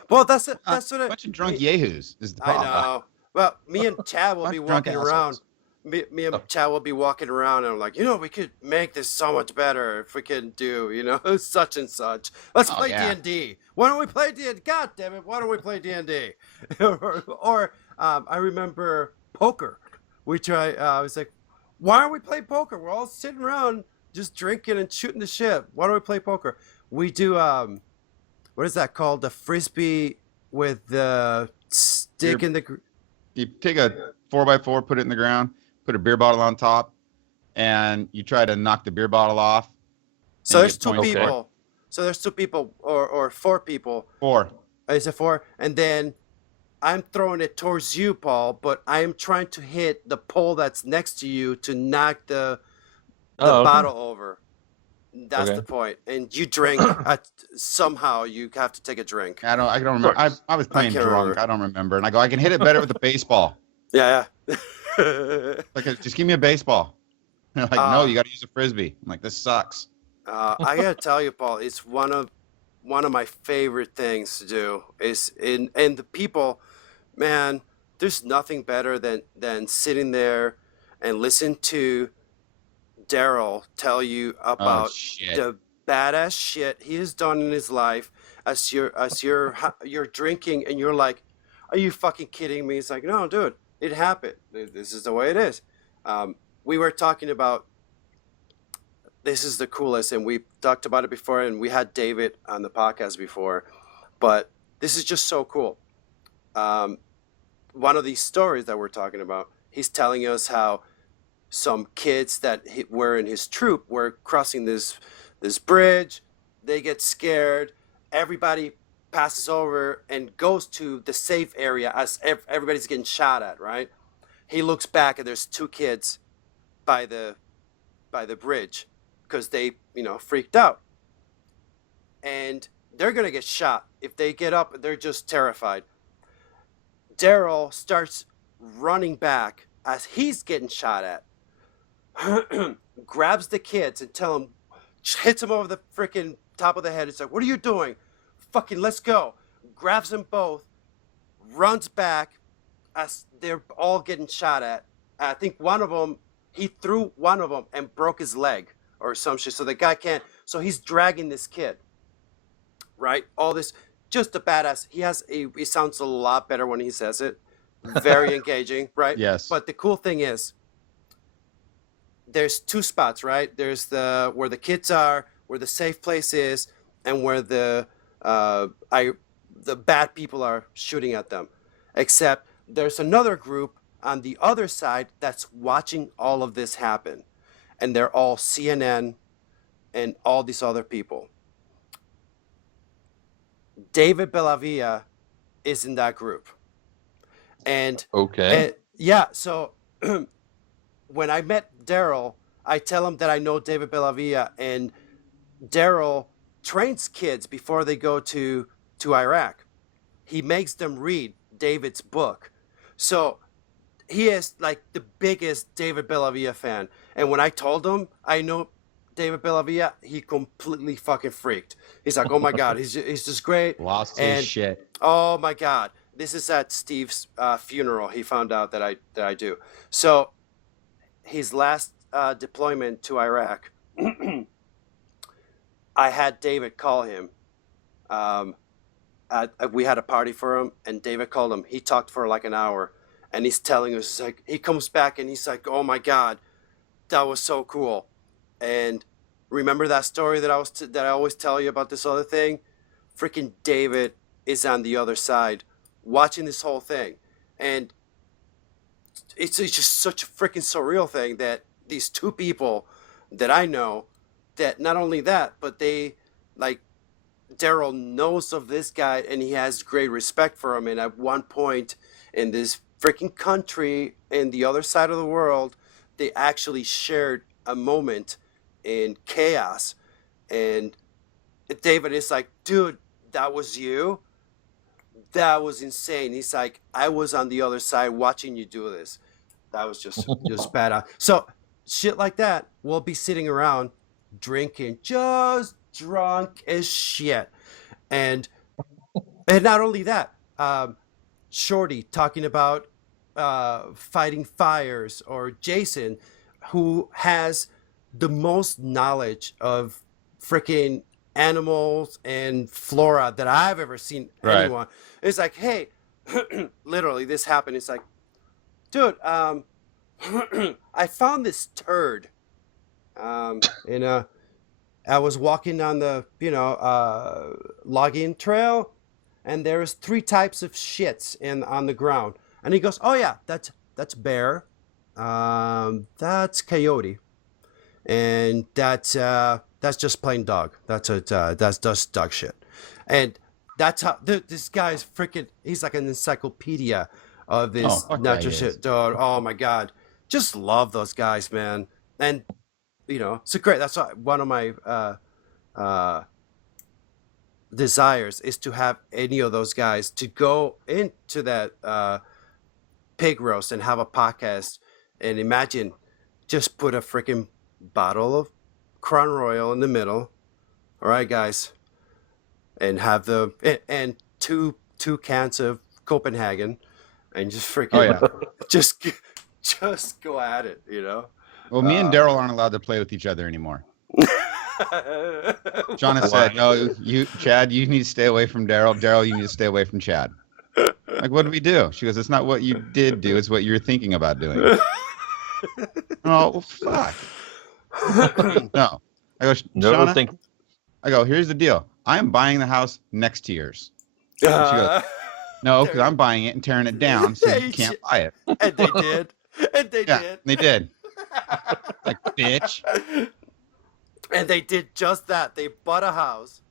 Well, that's it. That's what A bunch of drunk yahoos is the I problem. know. Well, me and Chad will Bunch be of drunk walking around. assholes. Me and Chad will be walking around, and I'm like, we could make this so much better if we can do, such and such. Let's Oh, play yeah. D&D. Why don't we play D&D? God damn it! Why don't we play D&D? or I remember poker. I was like, why don't we play poker? We're all sitting around just drinking and shooting the shit. Why don't we play poker? We do what is that called? The frisbee with the stick in the. You take a 4x4, put it in the ground, put a beer bottle on top, and you try to knock the beer bottle off. So and there's get two points for it. people. So there's two people or four people. 4. Is it 4? And then I'm throwing it towards you, Paul, but I am trying to hit the pole that's next to you to knock the Oh, okay. bottle over. That's Okay. the point. And you drink. Somehow you have to take a drink. I don't remember. I was playing can't drunk. remember. I don't remember. And I go, I can hit it better with a baseball. Yeah. Like, just give me a baseball. They're like, no, Uh, you got to use a frisbee. I'm like, this sucks. I gotta tell you, Paul, it's one of my favorite things to do. Is and the people, man. There's nothing better than sitting there and listen to Daryl tell you Oh about shit. the badass shit he has done in his life as you're drinking and you're like, are you fucking kidding me? It's like, no, dude, it happened. This is the way it is. We were talking about this is the coolest, and we talked about it before, and we had David on the podcast before, but this is just so cool. One of these stories that we're talking about, he's telling us how some kids that were in his troop were crossing this bridge. They get scared. Everybody passes over and goes to the safe area as everybody's getting shot at, right? He looks back and there's 2 kids by the bridge because they, freaked out. And they're going to get shot. If they get up, they're just terrified. Daryl starts running back as he's getting shot at. Grabs the kids and hits them over the freaking top of the head. It's like, what are you doing? Fucking let's go. Grabs them both, runs back as they're all getting shot at. I think one of them, he threw one of them and broke his leg or some shit. So the guy can't. So he's dragging this kid. Right? All this, just a badass. He sounds a lot better when he says it. Very engaging, right? Yes. But the cool thing is, there's 2 spots, right? There's where the kids are, where the safe place is, and where the bad people are shooting at them. Except there's another group on the other side that's watching all of this happen, and they're all CNN and all these other people. David Bellavia is in that group, and Okay. yeah, so. When I met Daryl, I tell him that I know David Bellavia, and Daryl trains kids before they go to Iraq. He makes them read David's book. So he is like the biggest David Bellavia fan. And when I told him I know David Bellavia, he completely fucking freaked. He's like, oh my God, he's just great. Lost And his shit. oh my God, this is at Steve's funeral. He found out that I do. So his last deployment to Iraq, I had David call him. We had a party for him, and David called him. He talked for like an hour, and he's telling us, like, he comes back and he's like, "Oh my God, that was so cool." And remember that story that I always tell you about this other thing? Freaking David is on the other side, watching this whole thing, and it's just such a freaking surreal thing that these 2 people that I know, that not only that, but they, like, Daryl knows of this guy and he has great respect for him. And at one point in this freaking country in the other side of the world, they actually shared a moment in chaos. And David is like, dude, that was you? That was insane. He's like, I was on the other side watching you do this. That was just badass. So shit like that, we'll be sitting around drinking, just drunk as shit. And not only that, Shorty talking about fighting fires, or Jason, who has the most knowledge of freaking animals and flora that I've ever seen Right. anyone. It's like, hey, literally this happened. It's like, dude, I found this turd. I was walking down the, logging trail, and there was 3 types of shits on the ground. And he goes, "Oh yeah, that's bear, that's coyote, and that's just plain dog. That's just dog shit." And That's how this guy's freaking. He's like an encyclopedia of this Oh, fuck yeah, natural he shit, is. dude. Oh my god, just love those guys, man. And so great. That's one of my desires is to have any of those guys to go into that pig roast and have a podcast. And imagine, just put a freaking bottle of Crown Royal in the middle. All right, guys, and have and two cans of Copenhagen, and just freaking Oh yeah. just go at it, Well, me and Daryl aren't allowed to play with each other anymore. John has said, "No, Chad, you need to stay away from Daryl. Daryl, you need to stay away from Chad." Like, what do we do? She goes, "It's not what you did do; it's what you were thinking about doing." Oh, well, fuck. No. I go, Never Shauna, think. I go, here's the deal. I'm buying the house next to yours. And she goes, no, because I'm buying it and tearing it down, so you can't buy it. And they did. And they Yeah, did. they did. Like, bitch. And they did just that. They bought a house,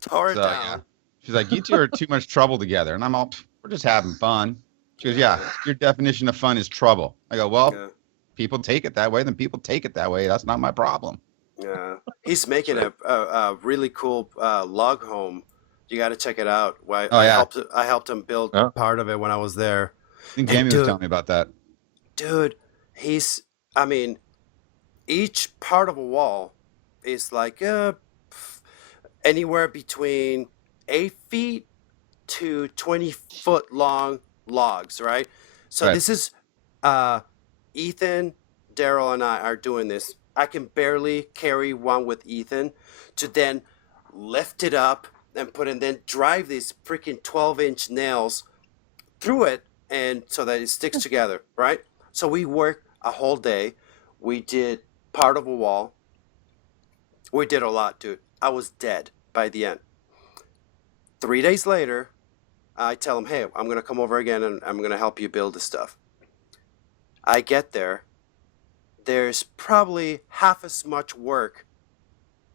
tore it So, down. yeah. She's like, you two are too much trouble together. And I'm all, we're just having fun. She goes, yeah, your definition of fun is trouble. I go, well, Yeah. people take it that way, then people take it that way. That's not my problem. Yeah, he's making a really cool log home. You got to check it out. I helped him build part of it when I was there. I think Jamie was telling me about that. Dude, each part of a wall is like anywhere between 8 feet to 20-foot long logs, right? So this is Ethan, Daryl, and I are doing this. I can barely carry one with Ethan to then lift it up and then drive these freaking 12-inch nails through it, and so that it sticks together, right? So we worked a whole day. We did part of a wall. We did a lot, dude. I was dead by the end. 3 days later, I tell him, hey, I'm going to come over again and I'm going to help you build this stuff. I get there. There's probably half as much work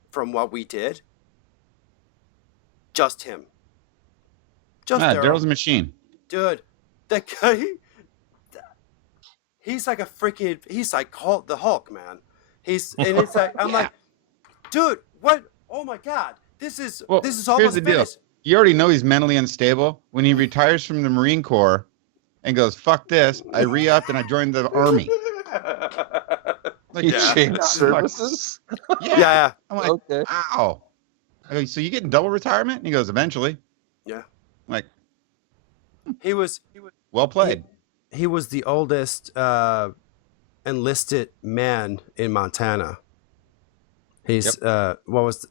from what we did. Just him. Just Daryl's a machine. Dude, that guy, he's like he's like the Hulk, man. And it's like, I'm like, dude, what? Oh my God. This is almost here's the deal. finished. You already know he's mentally unstable. When he retires from the Marine Corps and goes, fuck this, I re-upped and I joined the Army. Like, He changed services? Yeah. I'm like, Okay. wow. I go, so you getting double retirement? And he goes, eventually. Yeah. I'm like, He was well played. he was the oldest enlisted man in Montana. He's what was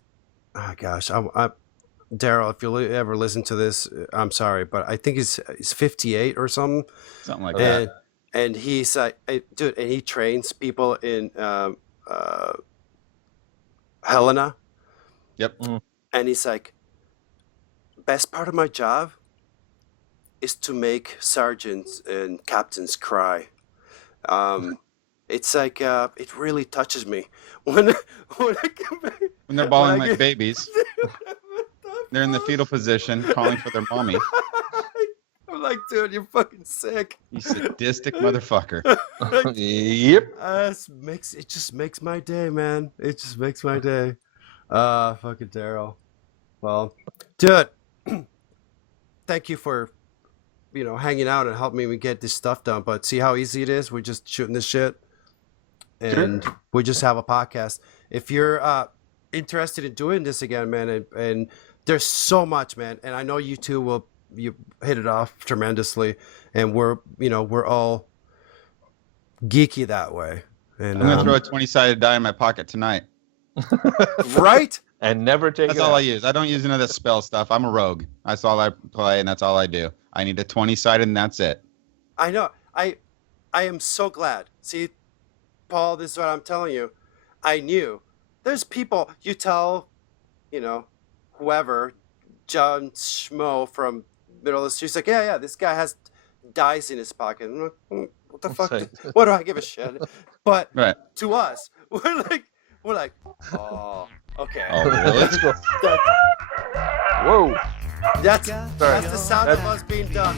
Daryl, if you ever listen to this, I'm sorry, but I think he's 58 or something. Something like that. And he's like, dude, and he trains people in Helena. Yep. And he's like, best part of my job is to make sergeants and captains cry. It's like it really touches me when When they're bawling like babies. They're in the fetal position, calling for their mommy. I'm like, dude, you're fucking sick. You sadistic motherfucker. Yep. It just makes my day, man. It just makes my day. Fucking Daryl. Well, dude, thank you for hanging out and helping me get this stuff done. But see how easy it is? We're just shooting this shit, and we just have a podcast. If you're interested in doing this again, man, and there's so much, man, and I know you two you hit it off tremendously, and we're all geeky that way. And I'm gonna throw a 20-sided die in my pocket tonight. Right? And never take That's it all out. I use. I don't use none of that spell stuff. I'm a rogue. That's all I play, and that's all I do. I need a 20-sided, and that's it. I know. I am so glad. See, Paul, this is what I'm telling you. I knew. There's people you tell, whoever, John Schmo from middle of the street, he's like, yeah, this guy has dice in his pocket. I'm like, what the fuck? What do I give a shit? But to us, we're like, oh, okay. Oh, really? Let's go. Whoa. That's Sorry. the sound of us being done.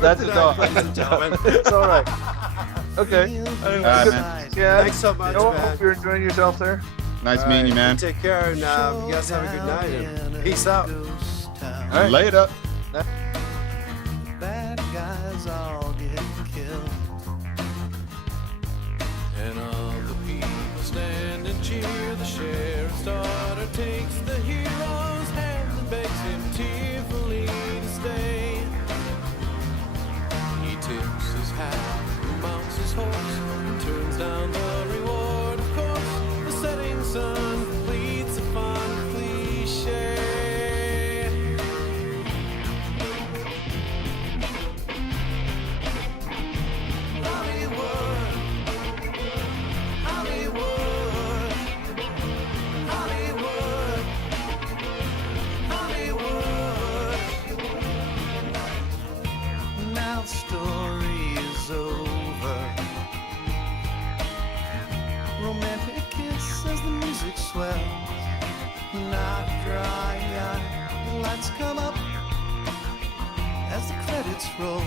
That's a tonight, dog. ladies and gentlemen. It's all right. Okay. man. Yeah. Thanks so much, Noah, man. hope you're enjoying yourself there. Nice All meeting you, right, man. Take care, and you guys have a good night. And peace out. All right. Later. Bad guys all get killed. And all the people stand and cheer. The sheriff's daughter takes the hero's hand and begs him tearfully to stay. He tips his hat, mounts his horse, and turns down the reward. Of course, the setting sun completes a fond cliche. Hollywood, Hollywood, Hollywood, Hollywood. Now the story is over. Romantic kiss as the music swells. Not dry eye, the lights come up as the credits roll.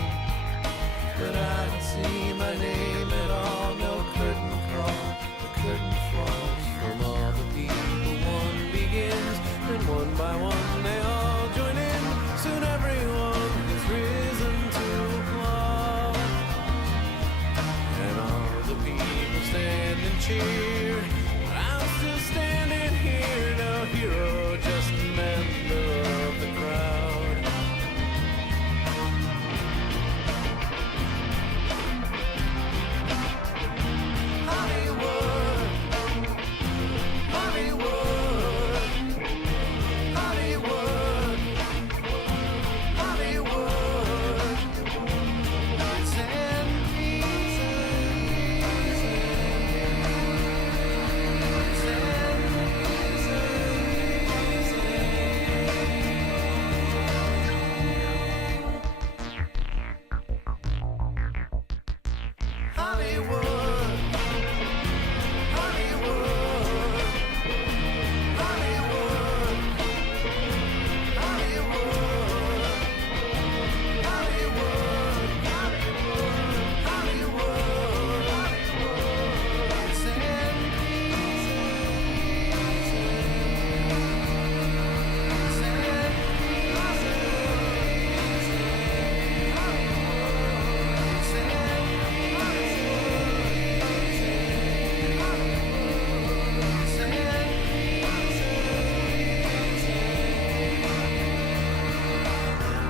But I don't see my name at all. No curtain call. The curtain falls from all the people. One begins, and one by one they all join in. Soon everyone is risen to applaud, and all the people stand and cheer. But I'm still standing here, no hero, just a member of the crowd. Hollywood, Hollywood, Hollywood, Hollywood. It's envy. Hollywood, Hollywood, Hollywood, Hollywood, Hollywood, Hollywood. It's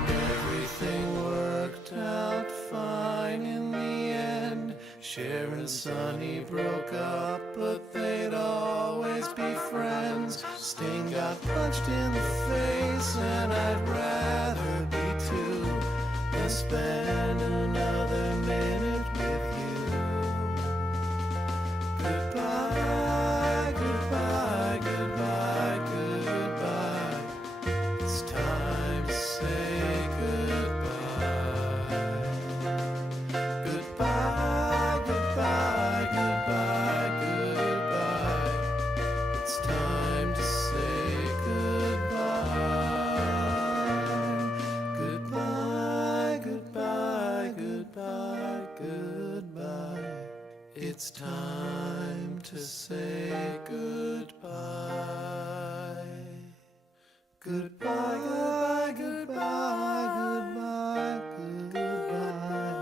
Everything worked out fine in the end. Sharon and Sonny broke up, but they'd always be friends. Sting got punched in the face, and I'd rather be too than spend another minute with you. Goodbye, goodbye, goodbye, goodbye. It's time to say goodbye. Goodbye, goodbye, goodbye, goodbye. It's time to say goodbye. Goodbye, goodbye, goodbye, goodbye. It's time to say goodbye. Goodbye, goodbye, goodbye, goodbye.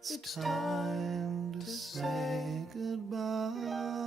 It's time to say goodbye.